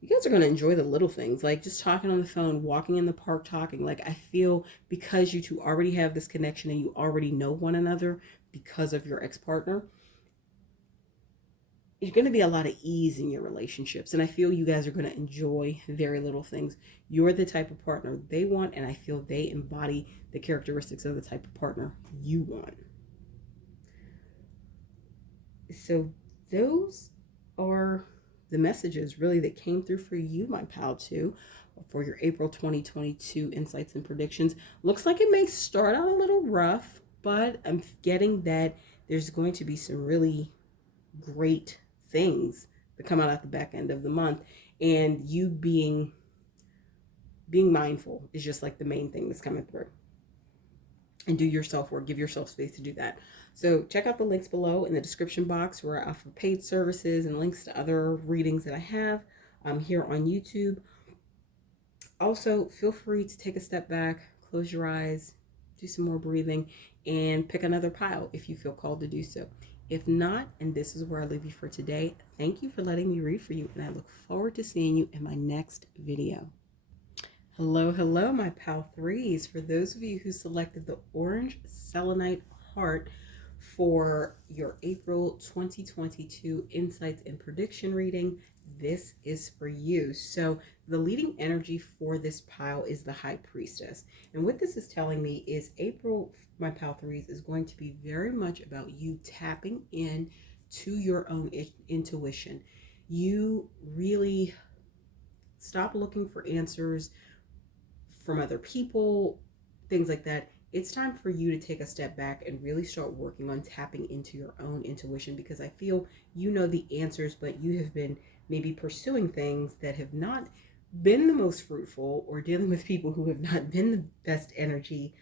you guys are going to enjoy the little things, like just talking on the phone, walking in the park, talking. Like, I feel because you two already have this connection and you already know one another because of your ex-partner, there's going to be a lot of ease in your relationships. And I feel you guys are going to enjoy very little things. You're the type of partner they want, and I feel they embody the characteristics of the type of partner you want. So those are the messages really that came through for you, my pal, too, for your April 2022 insights and predictions. Looks like it may start out a little rough, but I'm getting that there's going to be some really great things that come out at the back end of the month. And you being mindful is just like the main thing that's coming through. And do your self work, give yourself space to do that. So check out the links below in the description box where I offer paid services and links to other readings that I have here on YouTube. Also, feel free to take a step back, close your eyes, do some more breathing, and pick another pile if you feel called to do so. If not, and this is where I leave you for today, thank you for letting me read for you, and I look forward to seeing you in my next video. Hello, hello, my pal threes. For those of you who selected the orange selenite heart for your April 2022 insights and prediction reading, this is for you. So the leading energy for this pile is the High Priestess. And what this is telling me is April, my pal threes, is going to be very much about you tapping in to your own intuition. You really stop looking for answers from other people, things like that. It's time for you to take a step back and really start working on tapping into your own intuition, because I feel you know the answers, but you have been maybe pursuing things that have not been the most fruitful, or dealing with people who have not been the best energy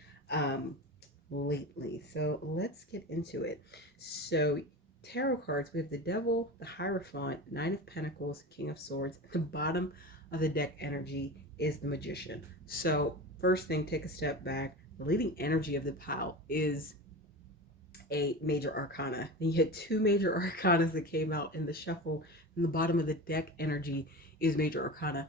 lately. So let's get into it. So tarot cards, we have the Devil, the Hierophant, Nine of Pentacles, King of Swords. At the bottom of the deck energy is the Magician. So first thing, take a step back. The leading energy of the pile is a major arcana. And you had two major arcanas that came out in the shuffle, and the bottom of the deck energy is major arcana.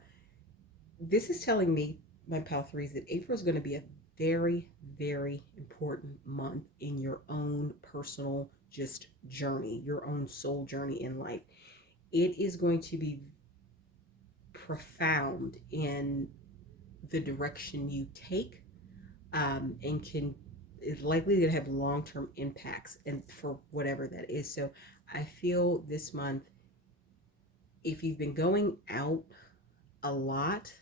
This is telling me, my pal threes, that April is going to be a very, very important month in your own personal just journey, your own soul journey in life. It is going to be profound in the direction you take, and is likely to have long-term impacts, and for whatever that is. So I feel this month, if you've been going out a lot,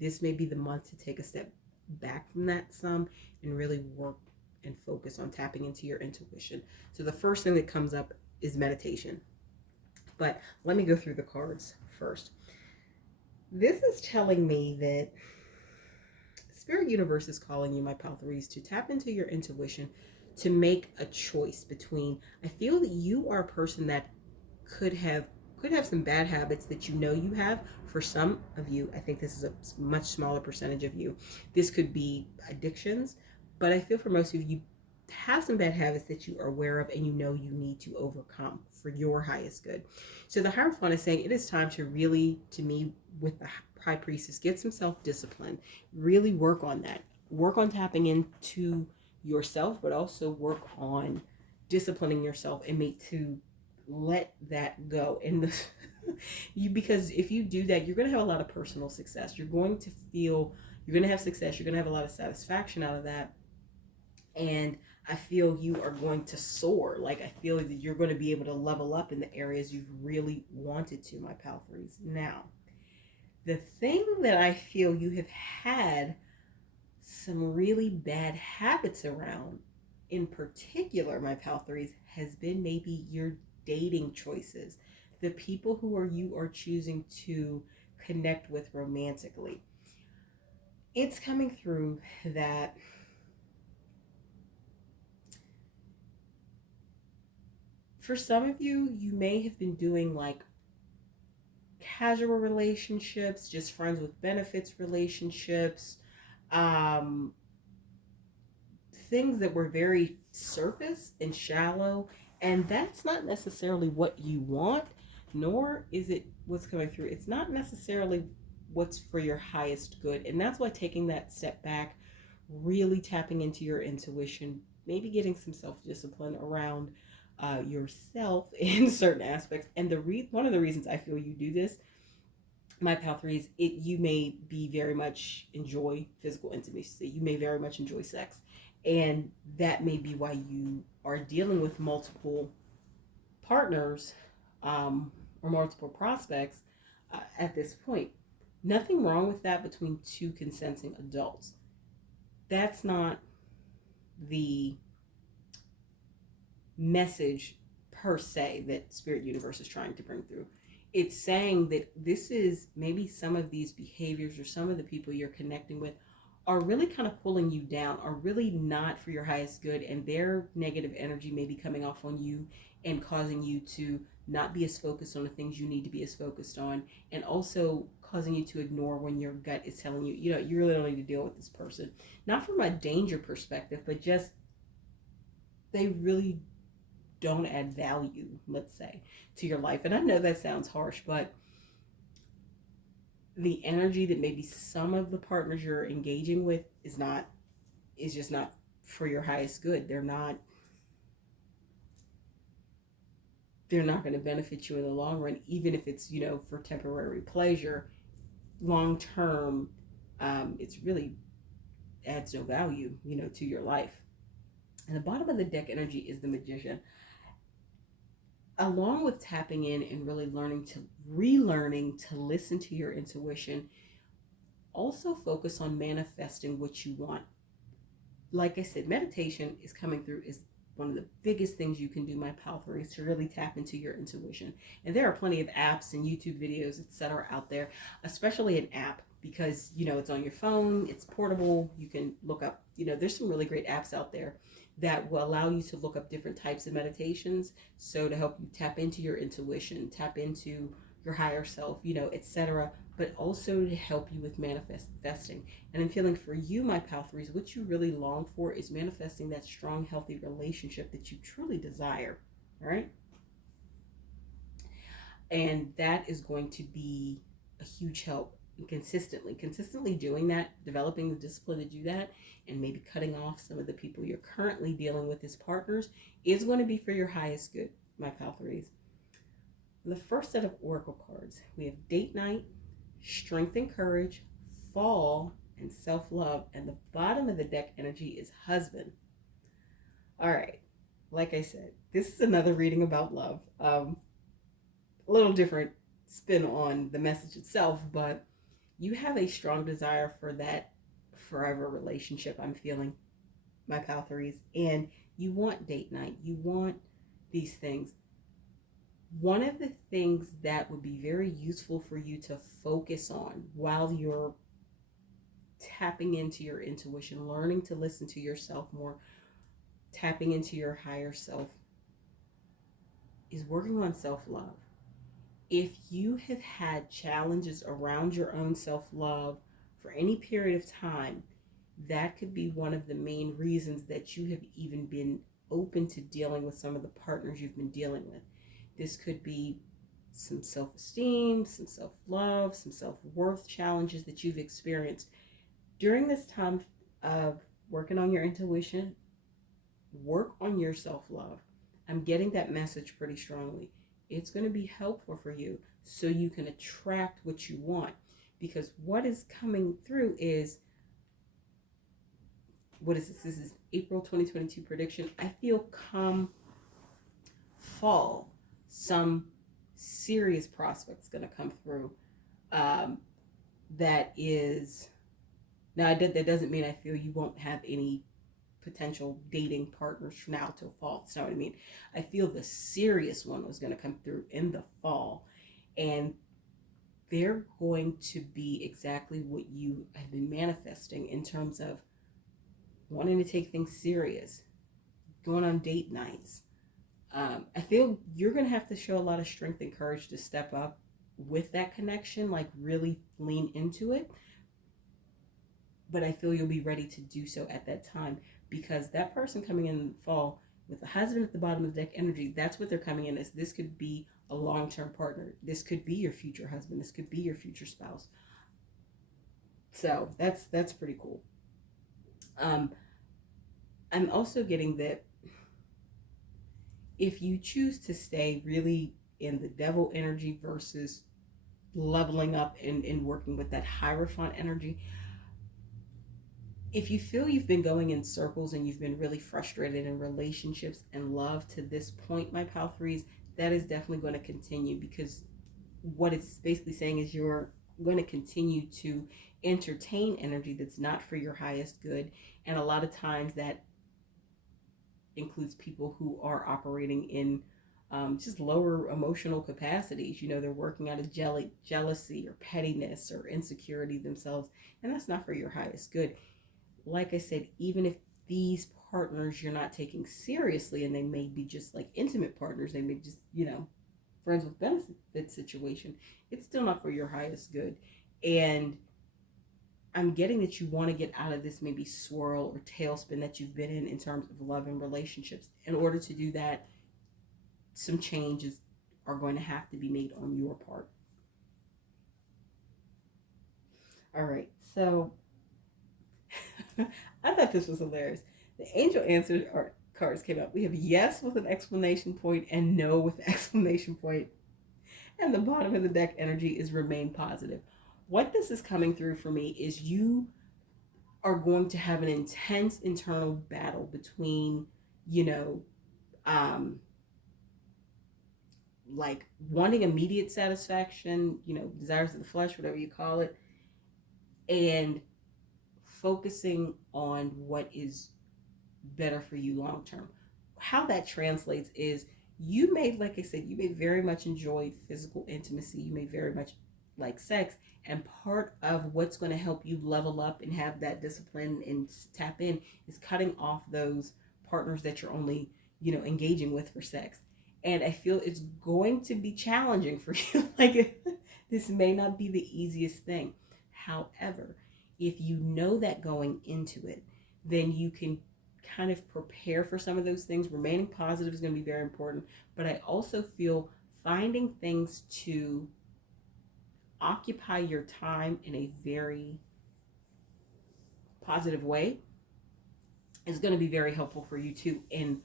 this may be the month to take a step back from that some and really work and focus on tapping into your intuition. So the first thing that comes up is meditation. But let me go through the cards first. This is telling me that Spirit Universe is calling you, my pal threes, to tap into your intuition, to make a choice between, I feel that you are a person that could have some bad habits that you know you have. For some of you, I think this is a much smaller percentage of you. This could be addictions, but I feel for most of you have some bad habits that you are aware of and you know you need to overcome for your highest good. So the Hierophant is saying it is time to really, to me, with the High Priestess, get some self-discipline. Really work on that. Work on tapping into yourself, but also work on disciplining yourself and let that go. And because if you do that, you're going to have a lot of personal success. You're going to have success. You're going to have a lot of satisfaction out of that. And I feel you are going to soar. Like, I feel that you're going to be able to level up in the areas you've really wanted to, my pal threes. Now, the thing that I feel you have had some really bad habits around, in particular, my pal threes, has been maybe your dating choices. The people who you are choosing to connect with romantically. It's coming through that for some of you, you may have been doing like casual relationships, just friends with benefits relationships, things that were very surface and shallow, and that's not necessarily what you want, nor is it what's coming through. It's not necessarily what's for your highest good, and that's why taking that step back, really tapping into your intuition, maybe getting some self-discipline around yourself in certain aspects. And one of the reasons I feel you do this, my pal threes, you may be very much enjoy physical intimacy. You may very much enjoy sex, and that may be why you are dealing with multiple partners or multiple prospects at this point. Nothing wrong with that between two consenting adults. That's not the message per se that Spirit Universe is trying to bring through. It's saying that this is maybe some of these behaviors or some of the people you're connecting with are really kind of pulling you down, are really not for your highest good, and their negative energy may be coming off on you and causing you to not be as focused on the things you need to be as focused on, and also causing you to ignore when your gut is telling you, you know, you really don't need to deal with this person. Not from a danger perspective, but just they really don't add value, let's say, to your life. And I know that sounds harsh, but the energy that maybe some of the partners you're engaging with is just not for your highest good. They're not going to benefit you in the long run, even if it's, you know, for temporary pleasure. Long term, it's really adds no value, you know, to your life. And the bottom of the deck energy is the Magician. Along with tapping in and really relearning to listen to your intuition, also focus on manifesting what you want. Like I said, meditation is coming through is one of the biggest things you can do, my pal three, is to really tap into your intuition. And there are plenty of apps and YouTube videos, etc. out there, especially an app, because, you know, it's on your phone, it's portable, you can look up, you know, there's some really great apps out there that will allow you to look up different types of meditations, so to help you tap into your intuition, tap into your higher self, you know, etc., but also to help you with manifesting. And I'm feeling for you, my pal threes, what you really long for is manifesting that strong, healthy relationship that you truly desire. All right. And that is going to be a huge help. Consistently doing that, developing the discipline to do that, and maybe cutting off some of the people you're currently dealing with as partners is going to be for your highest good, my pal threes. The first set of oracle cards, we have date night, strength and courage, fall, and self-love. And the bottom of the deck energy is husband. All right, like I said, this is another reading about love. A little different spin on the message itself, but you have a strong desire for that forever relationship, I'm feeling, my pal threes. And you want date night, you want these things. One of the things that would be very useful for you to focus on while you're tapping into your intuition, learning to listen to yourself more, tapping into your higher self, is working on self-love. If you have had challenges around your own self-love for any period of time, that could be one of the main reasons that you have even been open to dealing with some of the partners you've been dealing with. This could be some self-esteem, some self-love, some self-worth challenges that you've experienced. During this time of working on your intuition, work on your self-love. I'm getting that message pretty strongly. It's going to be helpful for you so you can attract what you want. Because what is coming through is, what is this? This is April 2022 prediction. I feel come fall, some serious prospects going to come through. That is, now that doesn't mean I feel you won't have any potential dating partners from now till fall. That's not what I mean. I feel the serious one was going to come through in the fall, and they're going to be exactly what you have been manifesting in terms of wanting to take things serious, going on date nights. I feel you're going to have to show a lot of strength and courage to step up with that connection, like really lean into it. But I feel you'll be ready to do so at that time, because that person coming in the fall with the husband at the bottom of the deck energy, that's what they're coming in as. This could be a long-term partner. This could be your future husband. This could be your future spouse. So that's pretty cool. I'm also getting that if you choose to stay really in the devil energy versus leveling up and working with that Hierophant energy, if you feel you've been going in circles and you've been really frustrated in relationships and love to this point, my pal threes, that is definitely going to continue, because what it's basically saying is you're going to continue to entertain energy that's not for your highest good. And a lot of times that includes people who are operating in just lower emotional capacities. They're working out of jealousy or pettiness or insecurity themselves, and that's not for your highest good. Like I said, even if these partners you're not taking seriously, and they may be just like intimate partners, they may just, friends with benefit situation, it's still not for your highest good. And I'm getting that you want to get out of this maybe swirl or tailspin that you've been in terms of love and relationships. In order to do that, some changes are going to have to be made on your part. All right, so I thought this was hilarious. The angel answers or cards came out. We have yes with an exclamation point and no with an exclamation point. And the bottom of the deck energy is remain positive. What this is coming through for me is you are going to have an intense internal battle between, you know, um, like wanting immediate satisfaction, desires of the flesh, whatever you call it, and focusing on what is better for you long term. How that translates is you may, like I said, you may very much enjoy physical intimacy. You may very much like sex. And part of what's going to help you level up and have that discipline and tap in is cutting off those partners that you're only, engaging with for sex. And I feel it's going to be challenging for you. Like, this may not be the easiest thing. However, if you know that going into it, then you can kind of prepare for some of those things. Remaining positive is going to be very important. But I also feel finding things to occupy your time in a very positive way is going to be very helpful for you too. And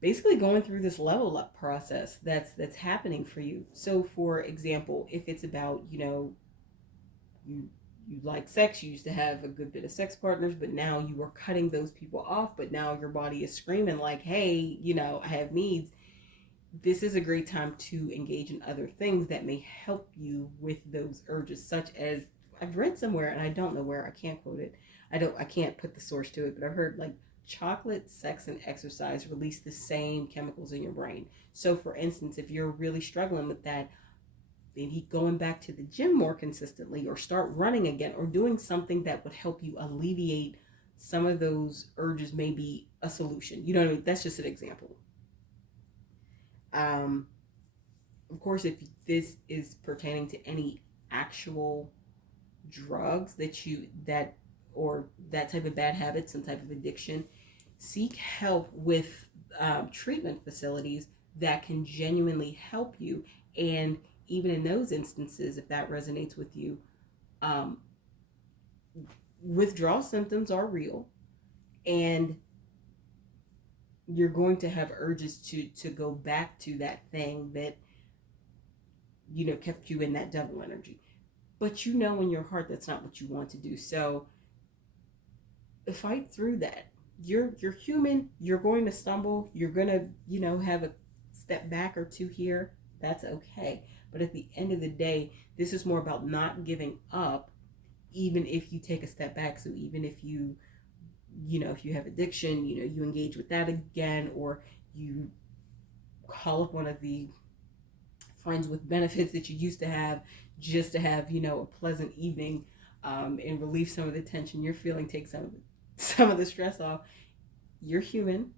basically going through this level up process that's happening for you. So for example, if it's about, you like sex, you used to have a good bit of sex partners, but now you are cutting those people off, but now your body is screaming like, hey, I have needs. This is a great time to engage in other things that may help you with those urges, such as I've read somewhere, and I don't know where, I can't quote it. I can't put the source to it, but I've heard like chocolate, sex, and exercise release the same chemicals in your brain. So for instance, if you're really struggling with that, maybe going back to the gym more consistently, or start running again, or doing something that would help you alleviate some of those urges may be a solution. You know what I mean? That's just an example. Of course, if this is pertaining to any actual drugs that or that type of bad habit, some type of addiction, seek help with treatment facilities that can genuinely help you. And even in those instances, if that resonates with you, um, withdrawal symptoms are real, and you're going to have urges to go back to that thing that kept you in that devil energy, but in your heart that's not what you want to do. So fight through that. You're human. You're going to stumble. You're going to have a step back or two here. That's okay. But at the end of the day, this is more about not giving up, even if you take a step back. So even if if you have addiction, you engage with that again, or you call up one of the friends with benefits that you used to have just to have, a pleasant evening, and relieve some of the tension you're feeling, take some of the stress off. You're human.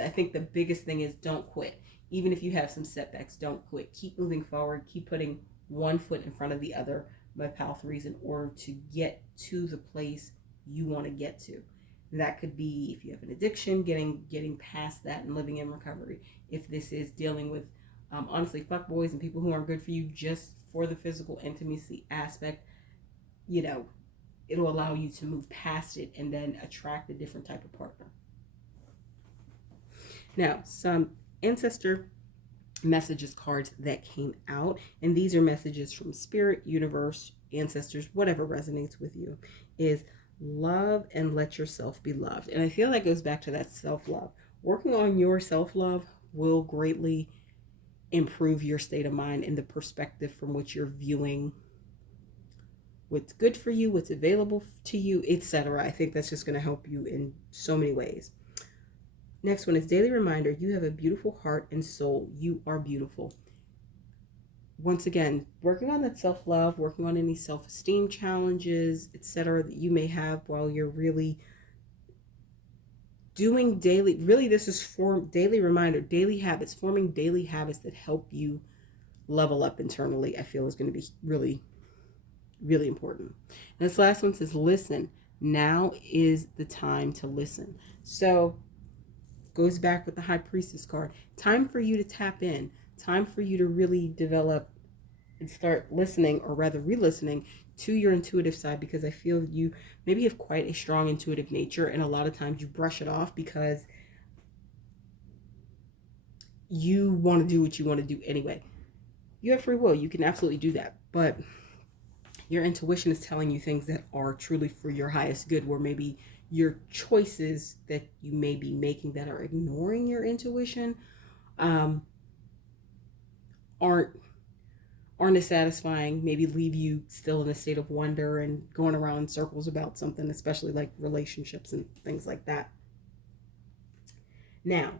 I think the biggest thing is don't quit. Even if you have some setbacks, don't quit. Keep moving forward. Keep putting one foot in front of the other, my pal, threes, in order to get to the place you want to get to. That could be, if you have an addiction, getting past that and living in recovery. If this is dealing with, honestly, fuck boys and people who aren't good for you just for the physical intimacy aspect, it'll allow you to move past it and then attract a different type of partner. Now, some ancestor messages cards that came out, and these are messages from spirit, universe, ancestors, whatever resonates with you, is love and let yourself be loved. And I feel that goes back to that self-love. Working on your self-love will greatly improve your state of mind and the perspective from which you're viewing what's good for you, what's available to you, etc. I think that's just going to help you in so many ways. Next one is daily reminder. You have a beautiful heart and soul. You are beautiful. Once again, working on that self-love, working on any self-esteem challenges, etc. that you may have while you're really doing daily, really this is for daily reminder, daily habits, forming daily habits that help you level up internally, I feel is going to be really, really important. And this last one says, listen. Now is the time to listen. So goes back with the High Priestess card. Time for you to tap in. Time for you to really develop and start listening, or rather re-listening to your intuitive side, because I feel you maybe have quite a strong intuitive nature, and a lot of times you brush it off because you want to do what you want to do anyway. You have free will. You can absolutely do that. But your intuition is telling you things that are truly for your highest good, where maybe your choices that you may be making that are ignoring your intuition aren't as satisfying, maybe leave you still in a state of wonder and going around in circles about something, especially like relationships and things like that. Now,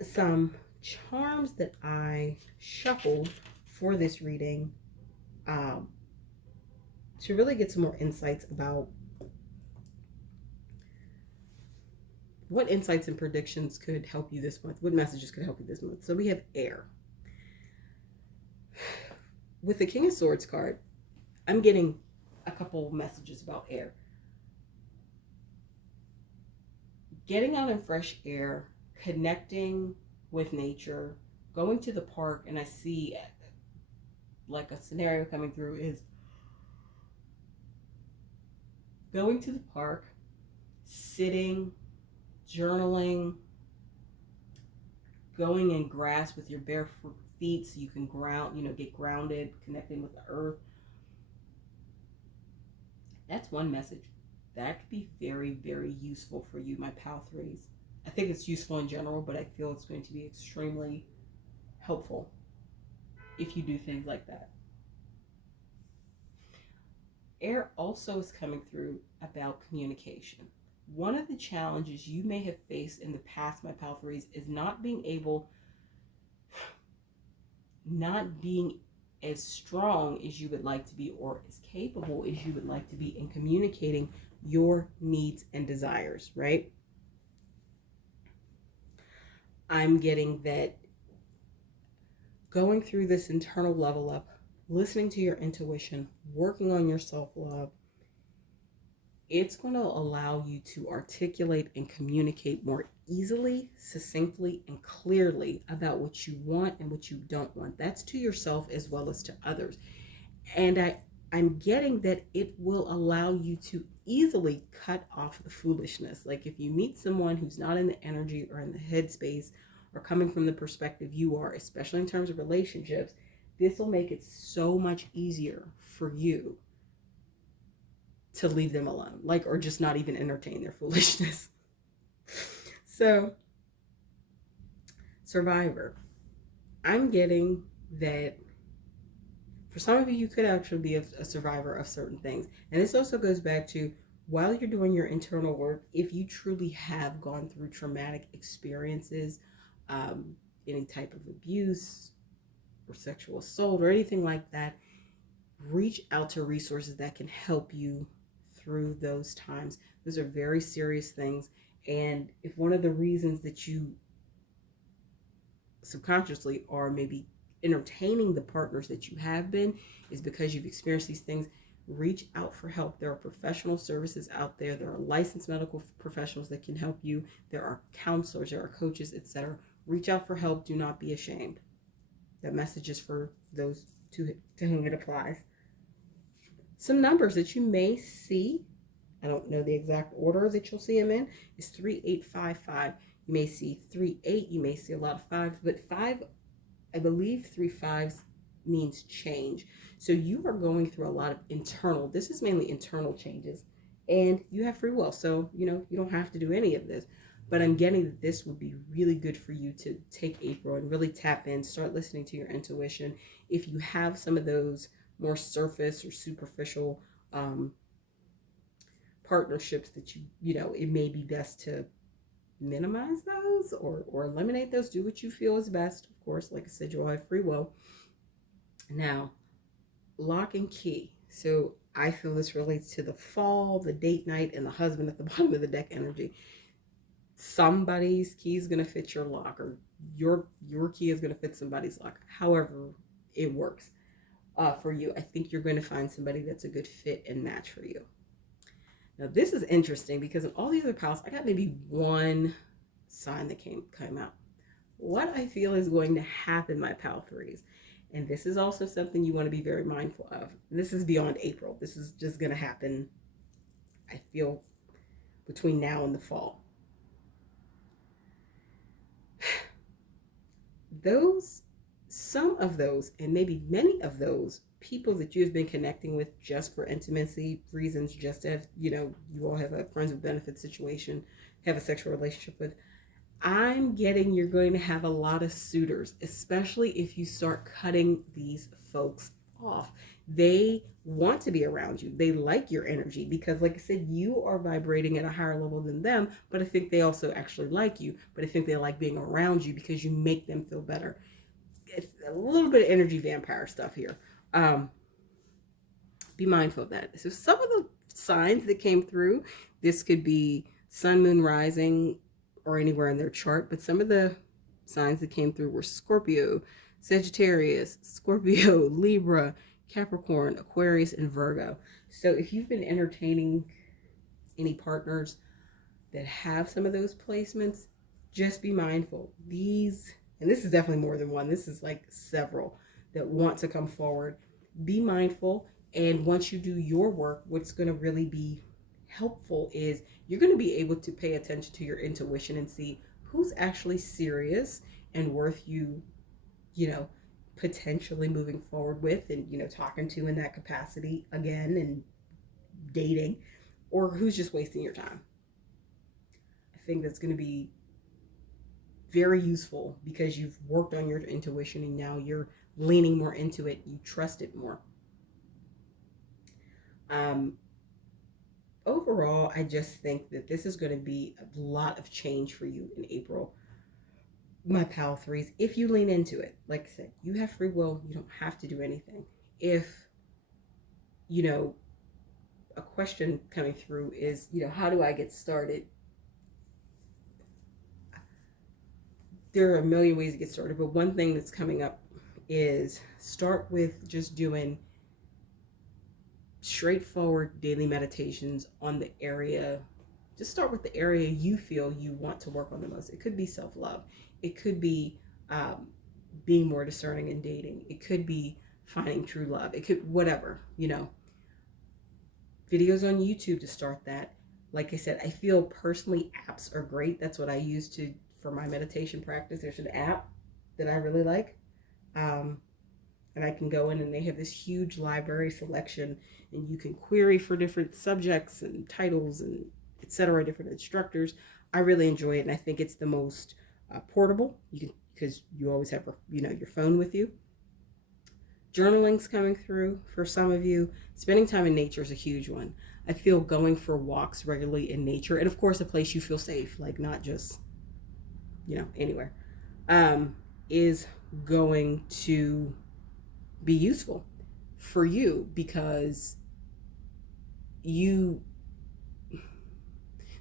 some charms that I shuffled for this reading to really get some more insights about what insights and predictions could help you this month, what messages could help you this month. So we have air. With the King of Swords card, I'm getting a couple messages about air. Getting out in fresh air, connecting with nature, going to the park, and I see like a scenario coming through is going to the park, sitting, journaling, going in grass with your bare feet so you can get grounded, connecting with the earth. That's one message. That could be very, very useful for you, my Pal 3s. I think it's useful in general, but I feel it's going to be extremely helpful if you do things like that. Air also is coming through about communication. One of the challenges you may have faced in the past, my Pal 3s, is not being as strong as you would like to be, or as capable as you would like to be in communicating your needs and desires, right? I'm getting that going through this internal level up, listening to your intuition, working on your self-love, it's going to allow you to articulate and communicate more easily, succinctly, and clearly about what you want and what you don't want. That's to yourself as well as to others. And I'm getting that it will allow you to easily cut off the foolishness. Like if you meet someone who's not in the energy or in the headspace or coming from the perspective you are, especially in terms of relationships, this will make it so much easier for you to leave them alone, or just not even entertain their foolishness. So, Survivor. I'm getting that for some of you, you could actually be a survivor of certain things. And this also goes back to while you're doing your internal work, if you truly have gone through traumatic experiences, any type of abuse or sexual assault or anything like that, reach out to resources that can help you through those times. Those are very serious things. And if one of the reasons that you subconsciously are maybe entertaining the partners that you have been is because you've experienced these things, reach out for help. There are professional services out there. There are licensed medical professionals that can help you. There are counselors, there are coaches, etc. Reach out for help. Do not be ashamed. That message is for those to whom it applies. Some numbers that you may see, I don't know the exact order that you'll see them in, is 3855. You may see 38, you may see a lot of fives, but 5, I believe 3 5s means change. So you are going through a lot of this is mainly internal changes, and you have free will. So, you don't have to do any of this, But I'm getting that this would be really good for you to take April and really tap in, start listening to your intuition. If you have some of those more surface or superficial partnerships that you know, it may be best to minimize those or eliminate those. Do what you feel is best. Of course, like I said, you all have free will. Now, lock and key. So I feel this relates to the fall, the date night, and the husband at the bottom of the deck energy. Somebody's key is going to fit your lock, or your key is going to fit somebody's lock. However it works for you, I think you're going to find somebody that's a good fit and match for you. Now this is interesting because in all the other piles, I got maybe one sign that came out. What I feel is going to happen, my pal threes, and this is also something you want to be very mindful of. This is beyond April. This is just going to happen, I feel, between now and the fall. Some of those, and maybe many of those people that you've been connecting with just for intimacy reasons, just to have, you know, you all have a friends with benefits situation, have a sexual relationship with, I'm getting you're going to have a lot of suitors, especially if you start cutting these folks off. They want to be around you. They like your energy because, like I said, you are vibrating at a higher level than them, but I think they also actually like you, but I think they like being around you because you make them feel better. It's a little bit of energy vampire stuff here. Be mindful of that. So some of the signs that came through, this could be sun, moon, rising, or anywhere in their chart, but some of the signs that came through were Scorpio, Sagittarius, Scorpio, Libra, Capricorn, Aquarius, and Virgo. So if you've been entertaining any partners that have some of those placements, just be mindful. These, and this is definitely more than one, this is like several that want to come forward. Be mindful, and once you do your work, what's going to really be helpful is you're going to be able to pay attention to your intuition and see who's actually serious and worth you, you know, potentially moving forward with and, you know, talking to in that capacity again and dating, or who's just wasting your time. I think that's going to be very useful because you've worked on your intuition and now you're leaning more into it. You trust it more. Overall, I just think that this is going to be a lot of change for you in April, my pal threes, if you lean into it. Like I said, you have free will. You don't have to do anything. If, you know, a question coming through is, you know, how do I get started? There are a million ways to get started, but one thing that's coming up is start with just doing straightforward daily meditations on the area. Just start with the area you feel you want to work on the most. It could be self-love. It could be being more discerning in dating. It could be finding true love. It could, whatever, you know. Videos on YouTube to start that. Like I said, I feel personally apps are great. That's what I use for my meditation practice. There's an app that I really like. And I can go in and they have this huge library selection and you can query for different subjects and titles and etc. different instructors. I really enjoy it, and I think it's the most portable. You can, because you always have, you know, your phone with you. Journaling's coming through for some of you. Spending time in nature is a huge one. I feel going for walks regularly in nature, and of course a place you feel safe, like not just, you know, anywhere, is going to be useful for you because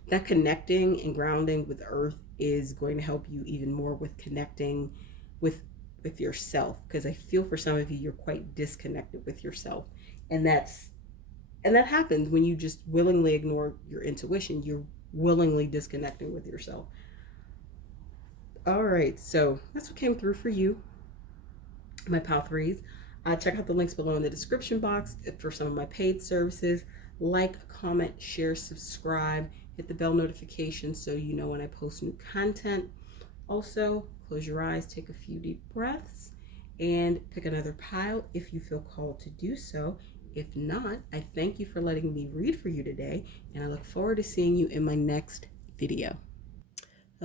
that connecting and grounding with earth is going to help you even more with connecting with yourself, because I feel for some of you you're quite disconnected with yourself, and that happens when you just willingly ignore your intuition. You're willingly disconnecting with yourself. All right, so that's what came through for you, my pal threes. Check out the links below in the description box for some of my paid services. Like, comment, share, subscribe, hit the bell notification so you know when I post new content. Also, close your eyes, take a few deep breaths, and pick another pile if you feel called to do so. If not, I thank you for letting me read for you today, and I look forward to seeing you in my next video.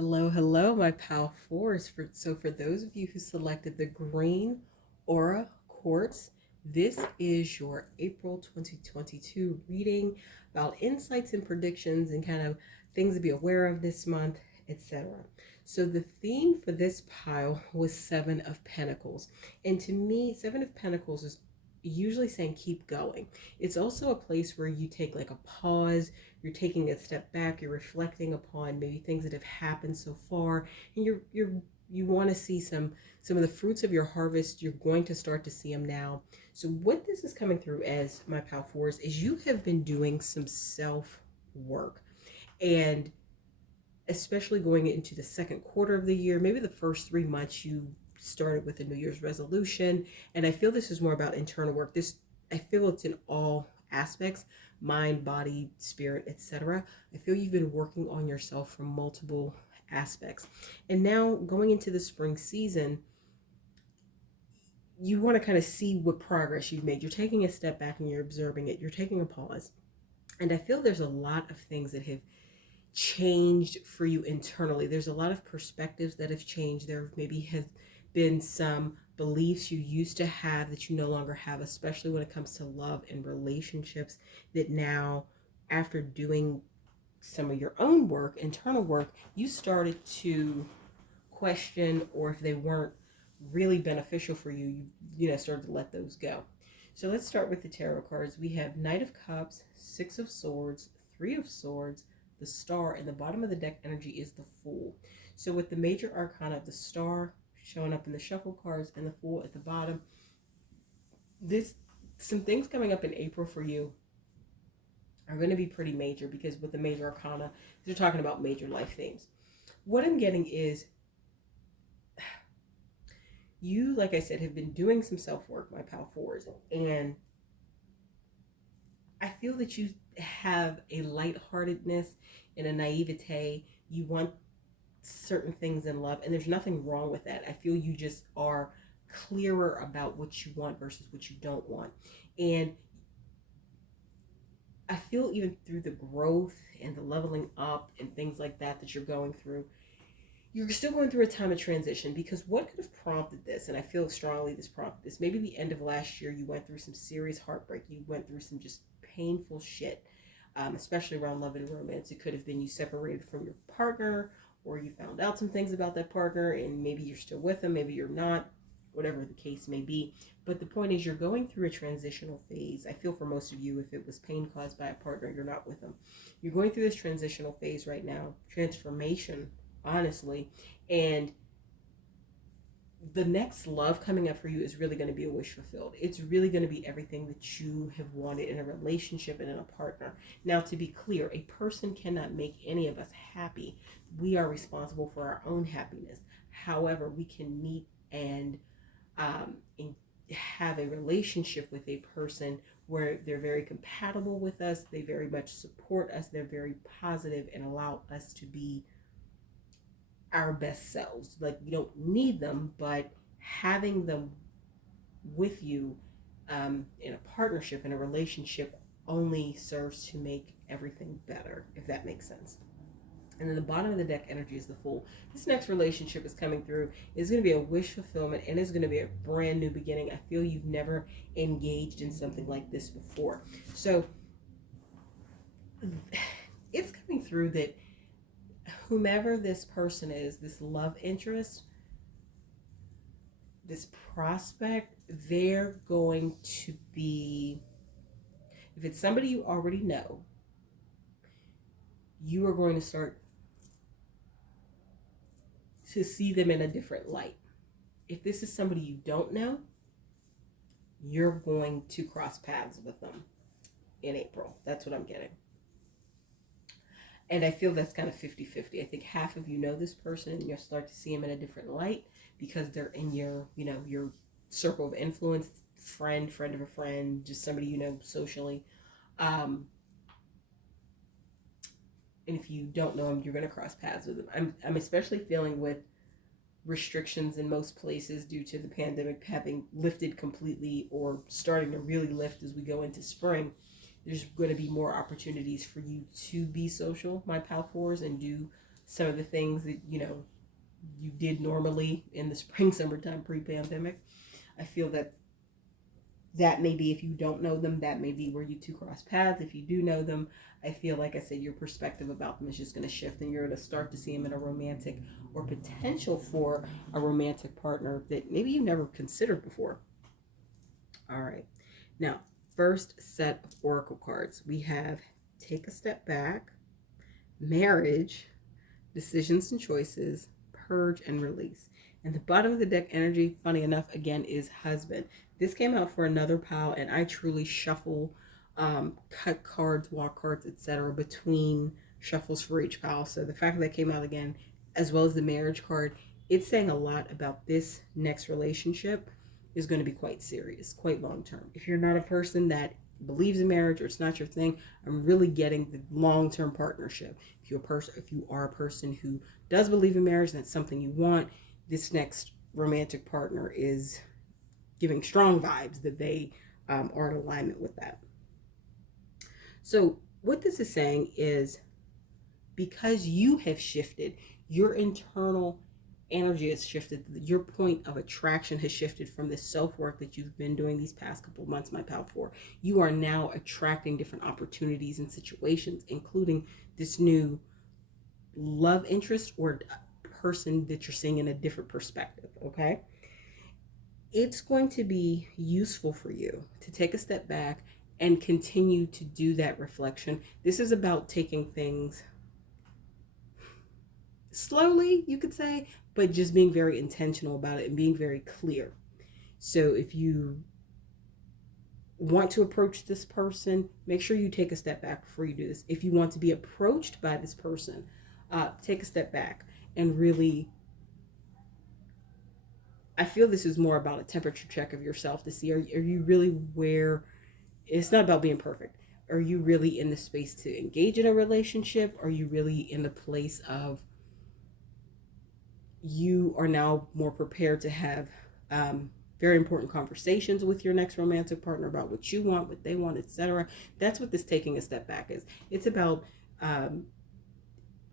Hello, hello, my pal fours. For those of you who selected the green aura quartz, this is your April 2022 reading about insights and predictions and kind of things to be aware of this month, etc. So the theme for this pile was Seven of Pentacles. And to me, Seven of Pentacles is usually saying keep going. It's also a place where you take like a pause, you're taking a step back, you're reflecting upon maybe things that have happened so far, and you want to see some of the fruits of your harvest. You're going to start to see them now. So what this is coming through as my pal fours is you have been doing some self work, and especially going into the second quarter of the year, maybe the first 3 months you started with a New Year's resolution. And I feel this is more about internal work. I feel it's in all aspects, mind, body, spirit, etc. I feel you've been working on yourself from multiple aspects. And now going into the spring season, you want to kind of see what progress you've made. You're taking a step back and you're observing it. You're taking a pause. And I feel there's a lot of things that have changed for you internally. There's a lot of perspectives that have changed. There maybe have been some beliefs you used to have that you no longer have, especially when it comes to love and relationships, that now, after doing some of your own work, internal work, you started to question, or if they weren't really beneficial for you, you started to let those go. So let's start with the tarot cards. We have Knight of Cups, Six of Swords, Three of Swords, the Star, and the bottom of the deck energy is the Fool. So with the major arcana of the Star showing up in the shuffle cards and the Fool at the bottom, some things coming up in April for you are going to be pretty major, because with the major arcana, they're talking about major life themes. What I'm getting is you, like I said, have been doing some self-work, my pal fours, and I feel that you have a lightheartedness and a naivete. You want certain things in love, and there's nothing wrong with that. I feel you just are clearer about what you want versus what you don't want. And I feel even through the growth and the leveling up and things like that you're going through, you're still going through a time of transition, because what could have prompted this, and I feel strongly this prompted this, maybe the end of last year you went through some serious heartbreak, you went through some just painful shit, especially around love and romance. It could have been you separated from your partner, or you found out some things about that partner, and maybe you're still with them, maybe you're not, whatever the case may be. But the point is, you're going through a transitional phase. I feel for most of you, if it was pain caused by a partner, you're not with them. You're going through this transitional phase right now, transformation, honestly. And the next love coming up for you is really going to be a wish fulfilled. It's really going to be everything that you have wanted in a relationship and in a partner. Now, to be clear, a person cannot make any of us happy. We are responsible for our own happiness. However, we can meet and have a relationship with a person where they're very compatible with us, they very much support us, they're very positive and allow us to be our best selves. Like, you don't need them, but having them with you in a partnership, in a relationship, only serves to make everything better, if that makes sense. And then the bottom of the deck energy is the Fool. This next relationship is coming through. It's going to be a wish fulfillment, and it's going to be a brand new beginning. I feel you've never engaged in something like this before. So it's coming through that whomever this person is, this love interest, this prospect, they're going to be, if it's somebody you already know, you are going to start to see them in a different light. If this is somebody you don't know, you're going to cross paths with them in April. That's what I'm getting. And I feel that's kind of 50-50. I think half of you know this person and you'll start to see them in a different light because they're in your, your circle of influence, friend of a friend, just somebody you know socially. And if you don't know them, you're going to cross paths with them. I'm especially feeling with restrictions in most places due to the pandemic having lifted completely or starting to really lift as we go into spring. There's going to be more opportunities for you to be social, my pal fours, and do some of the things that, you did normally in the spring, summertime, pre-pandemic. I feel that may be, if you don't know them, that may be where you two cross paths. If you do know them, I feel like I said, your perspective about them is just going to shift, and you're going to start to see them in a romantic or potential for a romantic partner that maybe you never considered before. All right. Now, first set of oracle cards, we have take a step back, marriage, decisions and choices, purge and release. And the bottom of the deck energy, funny enough, again, is husband. This came out for another pile, and I truly shuffle, cut cards, walk cards, etc. between shuffles for each pile. So the fact that it came out again, as well as the marriage card, it's saying a lot about this next relationship is going to be quite serious, quite long term. If you're not a person that believes in marriage or it's not your thing, I'm really getting the long-term partnership. If you are a person who does believe in marriage and that's something you want, this next romantic partner is giving strong vibes that they are in alignment with that. So what this is saying is, because you have shifted, your internal energy has shifted, your point of attraction has shifted from the self-work that you've been doing these past couple months, my pal, for you are now attracting different opportunities and situations, including this new love interest or person that you're seeing in a different perspective. Okay, it's going to be useful for you to take a step back and continue to do that reflection. This is about taking things slowly, you could say, but just being very intentional about it and being very clear. So if you want to approach this person, make sure you take a step back before you do this. If you want to be approached by this person, take a step back and really, I feel this is more about a temperature check of yourself to see, are you really where, it's not about being perfect. Are you really in the space to engage in a relationship? Are you really in the place of you are now more prepared to have very important conversations with your next romantic partner about what you want, what they want, etc. That's what this taking a step back is. It's about,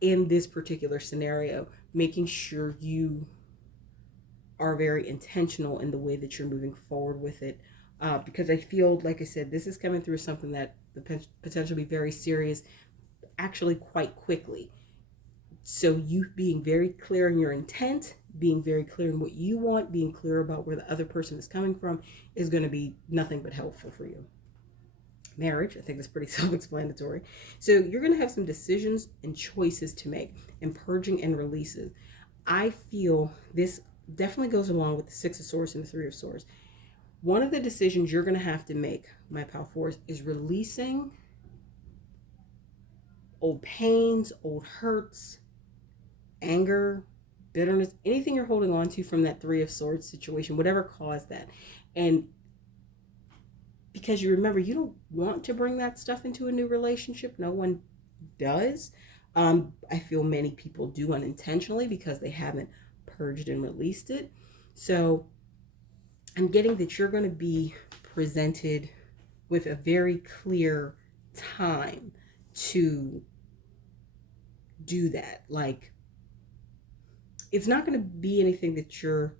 in this particular scenario, making sure you are very intentional in the way that you're moving forward with it. Because I feel, like I said, this is coming through something that the potential be very serious, actually quite quickly. So you being very clear in your intent, being very clear in what you want, being clear about where the other person is coming from is going to be nothing but helpful for you. Marriage, I think, is pretty self-explanatory. So you're going to have some decisions and choices to make, and purging and releases. I feel this definitely goes along with the Six of Swords and the Three of Swords. One of the decisions you're going to have to make, my pal force, is releasing old pains, old hurts, anger, bitterness, anything you're holding on to from that Three of Swords situation, whatever caused that. And because you remember, you don't want to bring that stuff into a new relationship. No one does. I feel many people do unintentionally because they haven't purged and released it. So I'm getting that you're going to be presented with a very clear time to do that. Like, it's not going to be anything that your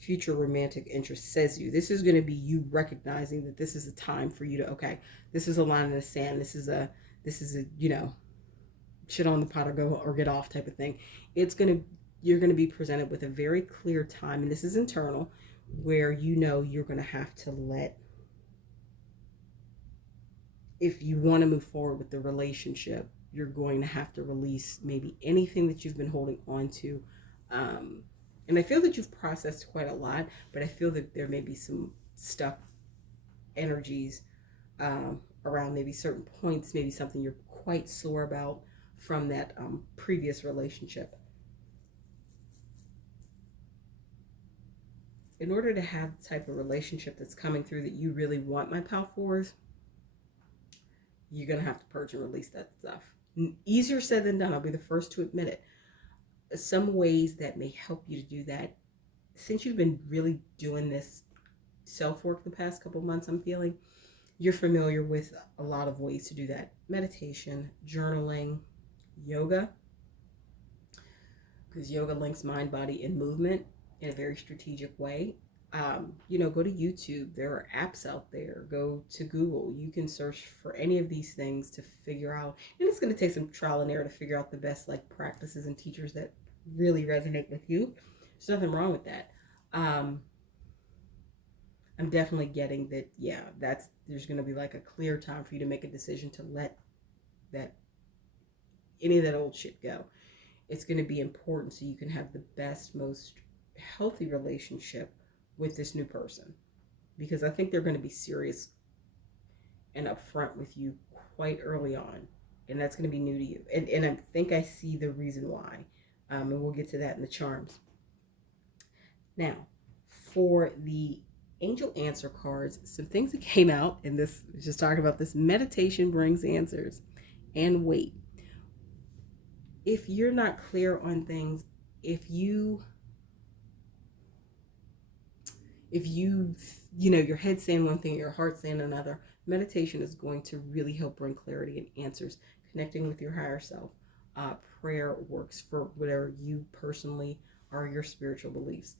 future romantic interest says you. This is going to be you recognizing that this is a time for you to, okay, this is a line in the sand. This is a, shit on the pot or go or get off type of thing. You're going to be presented with a very clear time, and this is internal, where you're going to have to let, if you want to move forward with the relationship, you're going to have to release maybe anything that you've been holding on to. And I feel that you've processed quite a lot, but I feel that there may be some stuck energies around maybe certain points, maybe something you're quite sore about from that previous relationship. In order to have the type of relationship that's coming through that you really want, my pal fours, you're going to have to purge and release that stuff. Easier said than done. I'll be the first to admit it. Some ways that may help you to do that, since you've been really doing this self-work the past couple months, I'm feeling you're familiar with a lot of ways to do that. Meditation, journaling, yoga, because yoga links mind, body, and movement in a very strategic way. Go to YouTube. There are apps out there. Go to Google. You can search for any of these things to figure out. And it's going to take some trial and error to figure out the best like practices and teachers that really resonate with you. There's nothing wrong with that. I'm definitely getting that. Yeah, there's going to be like a clear time for you to make a decision to let that any of that old shit go. It's going to be important so you can have the best, most healthy relationship with this new person, because I think they're going to be serious and upfront with you quite early on, and that's going to be new to you. And I think I see the reason why, and we'll get to that in the charms. Now, for the angel answer cards, some things that came out, and this just talking about this: meditation brings answers, and wait. If you're not clear on things, if you your head's saying one thing, your heart's saying another, meditation is going to really help bring clarity and answers, connecting with your higher self. Prayer works for whatever you personally are, your spiritual beliefs.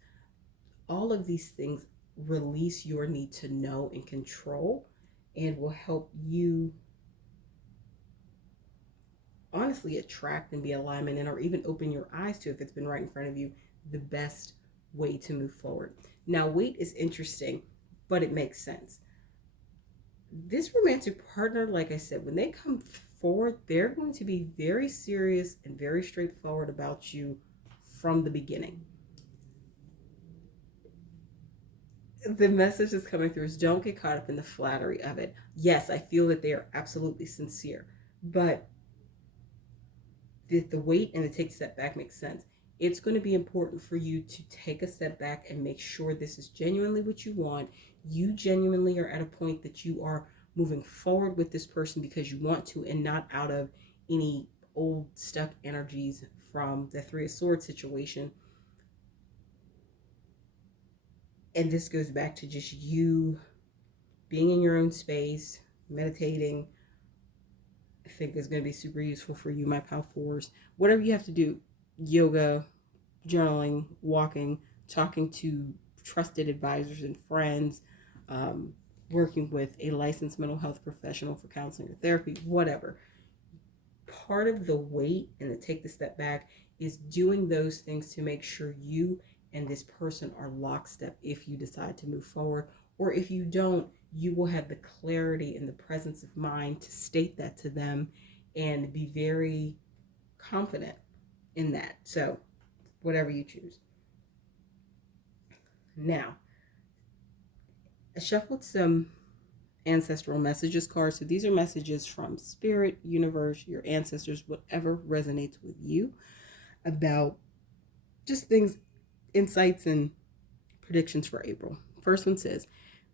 All of these things release your need to know and control, and will help you honestly attract and be alignment in, or even open your eyes to, if it's been right in front of you, the best way to move forward. Now, weight is interesting, but it makes sense. This romantic partner, like I said, when they come forward, they're going to be very serious and very straightforward about you from the beginning. The message that's coming through is don't get caught up in the flattery of it. Yes, I feel that they are absolutely sincere, but the wait and the take a step back makes sense. It's going to be important for you to take a step back and make sure this is genuinely what you want. You genuinely are at a point that you are moving forward with this person because you want to, and not out of any old stuck energies from the Three of Swords situation. And this goes back to just you being in your own space, meditating. I think is going to be super useful for you, my pal fours. Whatever you have to do, yoga, journaling, walking, talking to trusted advisors and friends, working with a licensed mental health professional for counseling or therapy, whatever. Part of the wait and the take the step back is doing those things to make sure you and this person are lockstep if you decide to move forward. Or if you don't, you will have the clarity and the presence of mind to state that to them and be very confident in that. So, whatever you choose. Now, I shuffled some ancestral messages cards. So these are messages from spirit, universe, your ancestors, whatever resonates with you, about just things, insights, and predictions for April. First one says,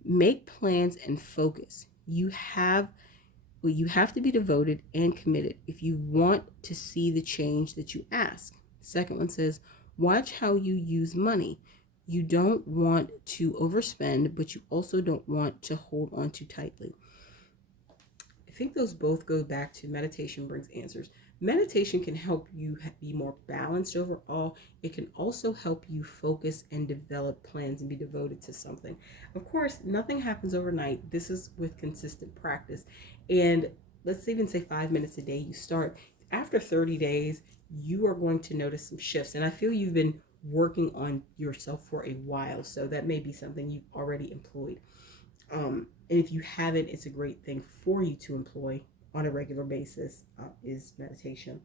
make plans and focus. You have to be devoted and committed if you want to see the change that you ask. Second one says, watch how you use money. You don't want to overspend, but you also don't want to hold on too tightly. I think those both go back to meditation brings answers. Meditation can help you be more balanced overall. It can also help you focus and develop plans and be devoted to something. Of course, nothing happens overnight. This is with consistent practice. And let's even say 5 minutes a day you start. After 30 days, you are going to notice some shifts. And I feel you've been working on yourself for a while, so that may be something you've already employed. And if you haven't, it's a great thing for you to employ on a regular basis, is meditation.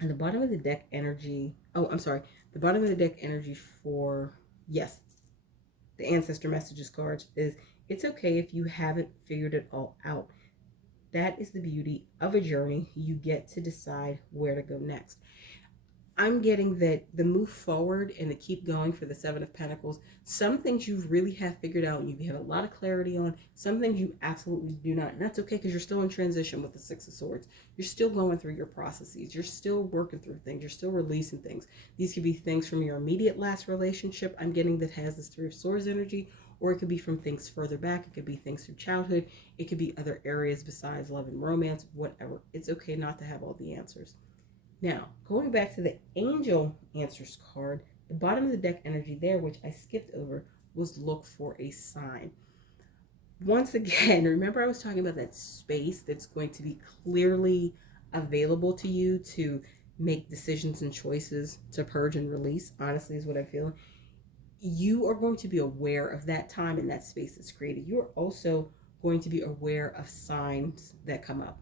And the bottom of the deck energy, the bottom of the deck energy for, yes, the ancestor messages cards is, it's okay if you haven't figured it all out. That is the beauty of a journey. You get to decide where to go next. I'm getting that the move forward and the keep going for the Seven of Pentacles, some things you really have figured out and you have a lot of clarity on. Some things you absolutely do not. And that's okay, because you're still in transition with the Six of Swords. You're still going through your processes. You're still working through things. You're still releasing things. These could be things from your immediate last relationship, I'm getting, that has this Three of Swords energy. Or it could be from things further back. It could be things from childhood. It could be other areas besides love and romance, whatever. It's okay not to have all the answers. Now, going back to the Angel Answers card, the bottom of the deck energy there, which I skipped over, was look for a sign. Once again, remember I was talking about that space that's going to be clearly available to you to make decisions and choices to purge and release, honestly, is what I'm feeling. You are going to be aware of that time and that space that's created. You're also going to be aware of signs that come up.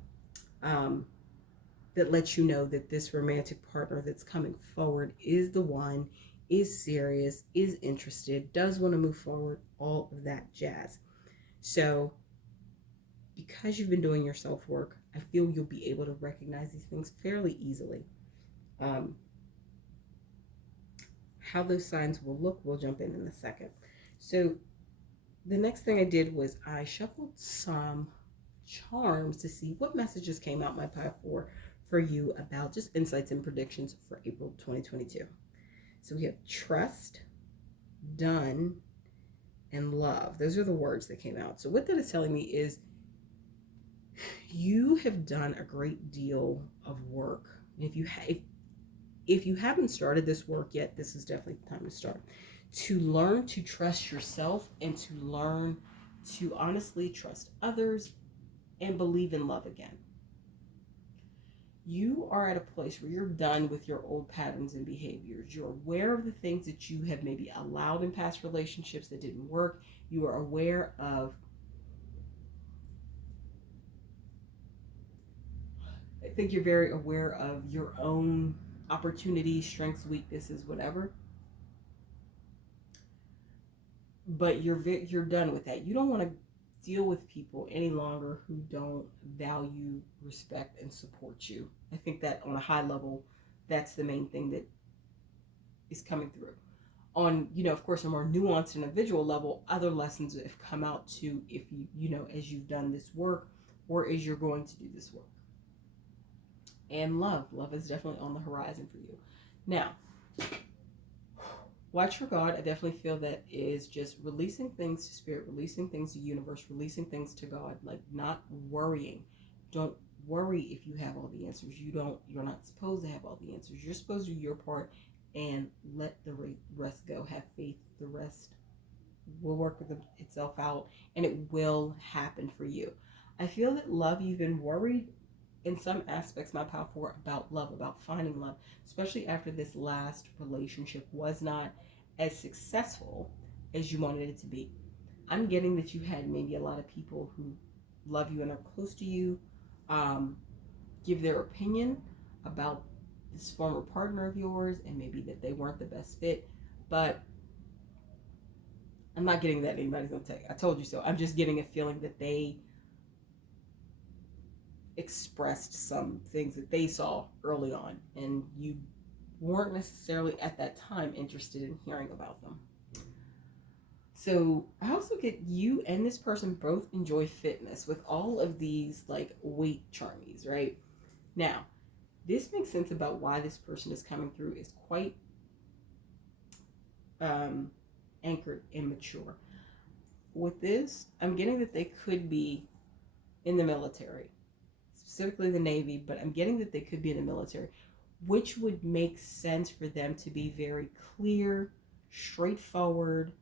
That lets you know that this romantic partner that's coming forward is the one, is serious, is interested, does want to move forward, all of that jazz. So, because you've been doing your self work, I feel you'll be able to recognize these things fairly easily. Um, how those signs will look, we'll jump in a second. So, the next thing I did was I shuffled some charms to see what messages came out my pile for you about just insights and predictions for April 2022. So we have trust, done, and love. Those are the words that came out. So what that is telling me is you have done a great deal of work. And if you haven't started this work yet, this is definitely the time to start. To learn to trust yourself and to learn to honestly trust others and believe in love again. You are at a place where you're done with your old patterns and behaviors. You're aware of the things that you have maybe allowed in past relationships that didn't work. You are aware of, I think you're very aware of your own opportunities, strengths, weaknesses, whatever. But you're done with that. You don't want to deal with people any longer who don't value, respect, and support you. I think that on a high level, that's the main thing that is coming through. On, of course, a more nuanced individual level, other lessons have come out too if as you've done this work or as you're going to do this work. And love is definitely on the horizon for you. Now, watch for God, I definitely feel that is just releasing things to spirit, releasing things to universe, releasing things to God, like not worrying. Don't worry if you have all the answers. You're not supposed to have all the answers. You're supposed to do your part and let the rest go. Have faith. The rest will work with itself out and it will happen for you. I feel that love, you've been worried in some aspects, my power for about love, about finding love, especially after this last relationship was not as successful as you wanted it to be. I'm getting that you had maybe a lot of people who love you and are close to you give their opinion about this former partner of yours and maybe that they weren't the best fit. But I'm not getting that anybody's going to take. I told you so. I'm just getting a feeling that they expressed some things that they saw early on and you weren't necessarily at that time interested in hearing about them. So I also get you and this person both enjoy fitness with all of these like weight charmies, right? Now, this makes sense about why this person is coming through is quite anchored and mature. With this, I'm getting that they could be in the military, specifically the Navy, but I'm getting that they could be in the military, which would make sense for them to be very clear, straightforward,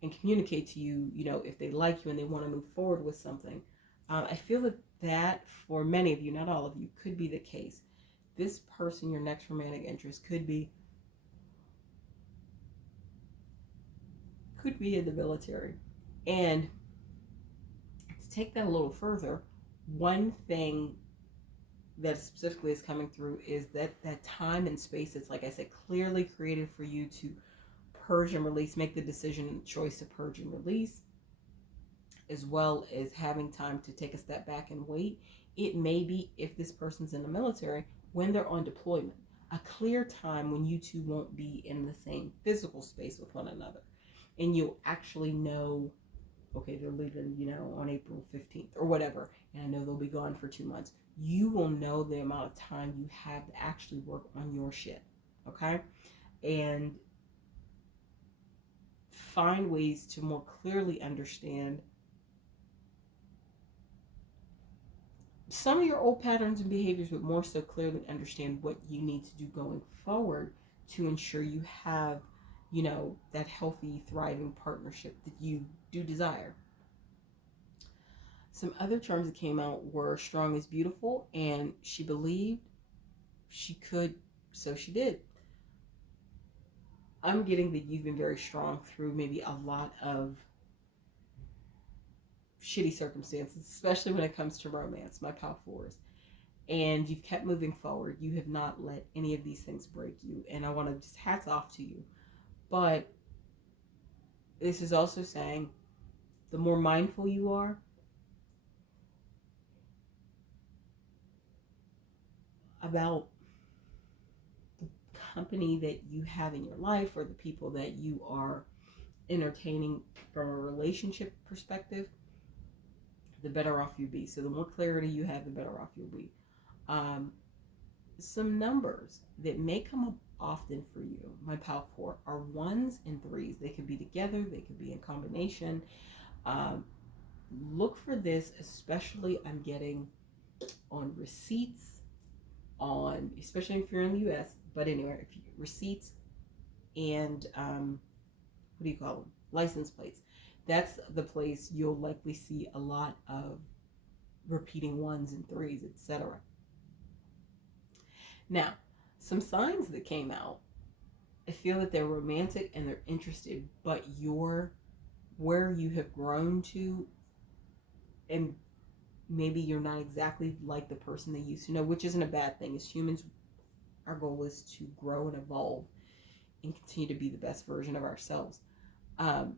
and communicate to you, if they like you and they want to move forward with something. I feel that for many of you, not all of you, could be the case. This person, your next romantic interest, could be in the military. And to take that a little further, one thing that specifically is coming through is that time and space that's, like I said, clearly created for you to purge and release, make the decision and choice to purge and release, as well as having time to take a step back and wait. It may be, if this person's in the military, when they're on deployment, a clear time when you two won't be in the same physical space with one another. And you'll actually know, okay, they're leaving, on April 15th or whatever, and I know they'll be gone for 2 months. You will know the amount of time you have to actually work on your shit, okay? And find ways to more clearly understand some of your old patterns and behaviors, but more so clearly understand what you need to do going forward to ensure you have, that healthy, thriving partnership that you do desire. Some other charms that came out were strong is beautiful, and she believed she could, so she did. I'm getting that you've been very strong through maybe a lot of shitty circumstances, especially when it comes to romance, my pal fours. And you've kept moving forward. You have not let any of these things break you. And I want to just hats off to you. But this is also saying the more mindful you are about the company that you have in your life or the people that you are entertaining from a relationship perspective, the better off you'll be. So the more clarity you have, the better off you'll be. Um, some numbers that may come up often for you, my pal four, are ones and threes. They could be together, they could be in combination. Um, Look for this, especially I'm getting on receipts, on especially if you're in the U.S. But anyway, if you, receipts and what do you call them? License plates. That's the place you'll likely see a lot of repeating ones and threes, etc. Now, some signs that came out. I feel that they're romantic and they're interested, but you're where you have grown to, and maybe you're not exactly like the person they used to know, which isn't a bad thing. As humans, our goal is to grow and evolve and continue to be the best version of ourselves. Um,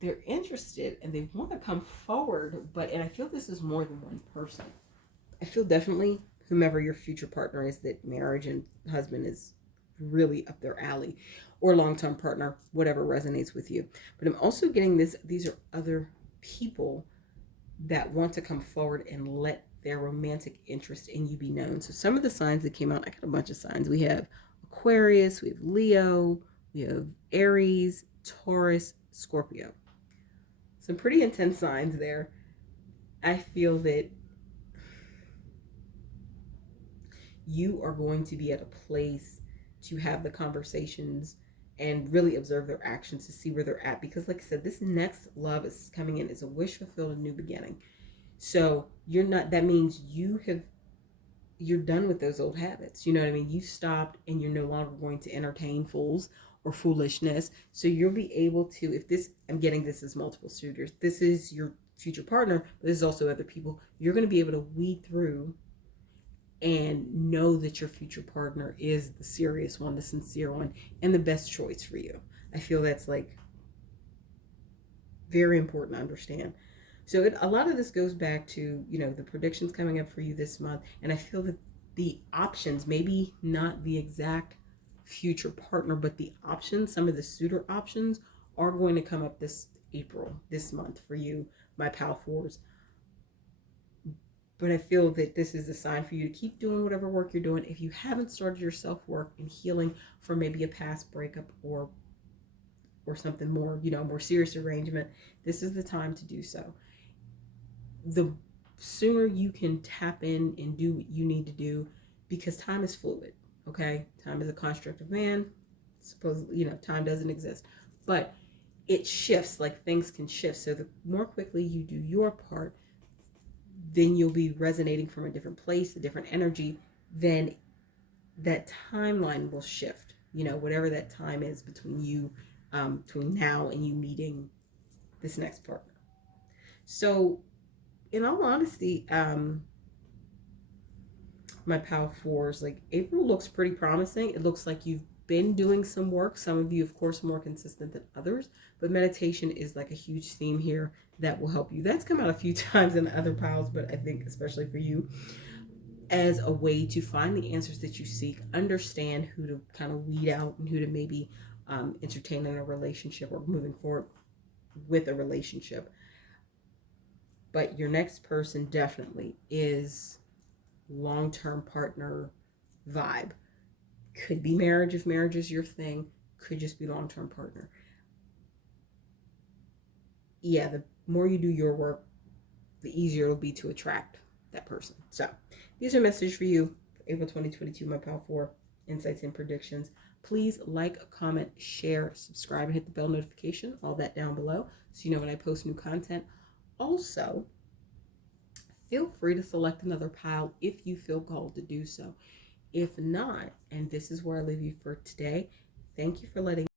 they're interested and they want to come forward, and I feel this is more than one person. I feel definitely whomever your future partner is, that marriage and husband is really up their alley, or long-term partner, whatever resonates with you. But I'm also getting this, these are other people that want to come forward and let their romantic interest in you be known. So some of the signs that came out, I got a bunch of signs. We have Aquarius, we have Leo, we have Aries, Taurus, Scorpio. Some pretty intense signs there. I feel that you are going to be at a place to have the conversations and really observe their actions to see where they're at. Because like I said, this next love is coming in as a wish fulfilled, a new beginning. So you're not, that means you're done with those old habits. You know what I mean? You stopped and you're no longer going to entertain fools or foolishness. So you'll be able to, if this, I'm getting this as multiple suitors, this is your future partner, but this is also other people, you're going to be able to weed through and know that your future partner is the serious one, the sincere one, and the best choice for you. I feel that's like very important to understand. So a lot of this goes back to, the predictions coming up for you this month. And I feel that the options, maybe not the exact future partner, but the options, some of the suitor options are going to come up this April, this month for you, my pal fours. But I feel that this is a sign for you to keep doing whatever work you're doing. If you haven't started your self-work and healing from maybe a past breakup or something more, more serious arrangement, this is the time to do so. The sooner you can tap in and do what you need to do, because time is fluid, okay? Time is a construct of man. Supposedly, time doesn't exist. But it shifts, like things can shift. So the more quickly you do your part, then you'll be resonating from a different place, a different energy, then that timeline will shift, whatever that time is between you, between now and you meeting this next partner. So in all honesty, my pal fours, like April looks pretty promising. It looks like you've been doing some work. Some of you, of course, more consistent than others, but meditation is like a huge theme here that will help you. That's come out a few times in the other piles, but I think especially for you, as a way to find the answers that you seek, understand who to kind of weed out and who to maybe entertain in a relationship or moving forward with a relationship. But your next person definitely is long-term partner vibe. Could be marriage if marriage is your thing. Could just be long-term partner. Yeah, the more you do your work, the easier it'll be to attract that person. So these are messages for you for April 2022, my Pile 4 Insights and Predictions. Please like, comment, share, subscribe, and hit the bell notification, all that down below, so you know when I post new content. Also, feel free to select another pile if you feel called to do so. If not, and this is where I leave you for today, thank you for letting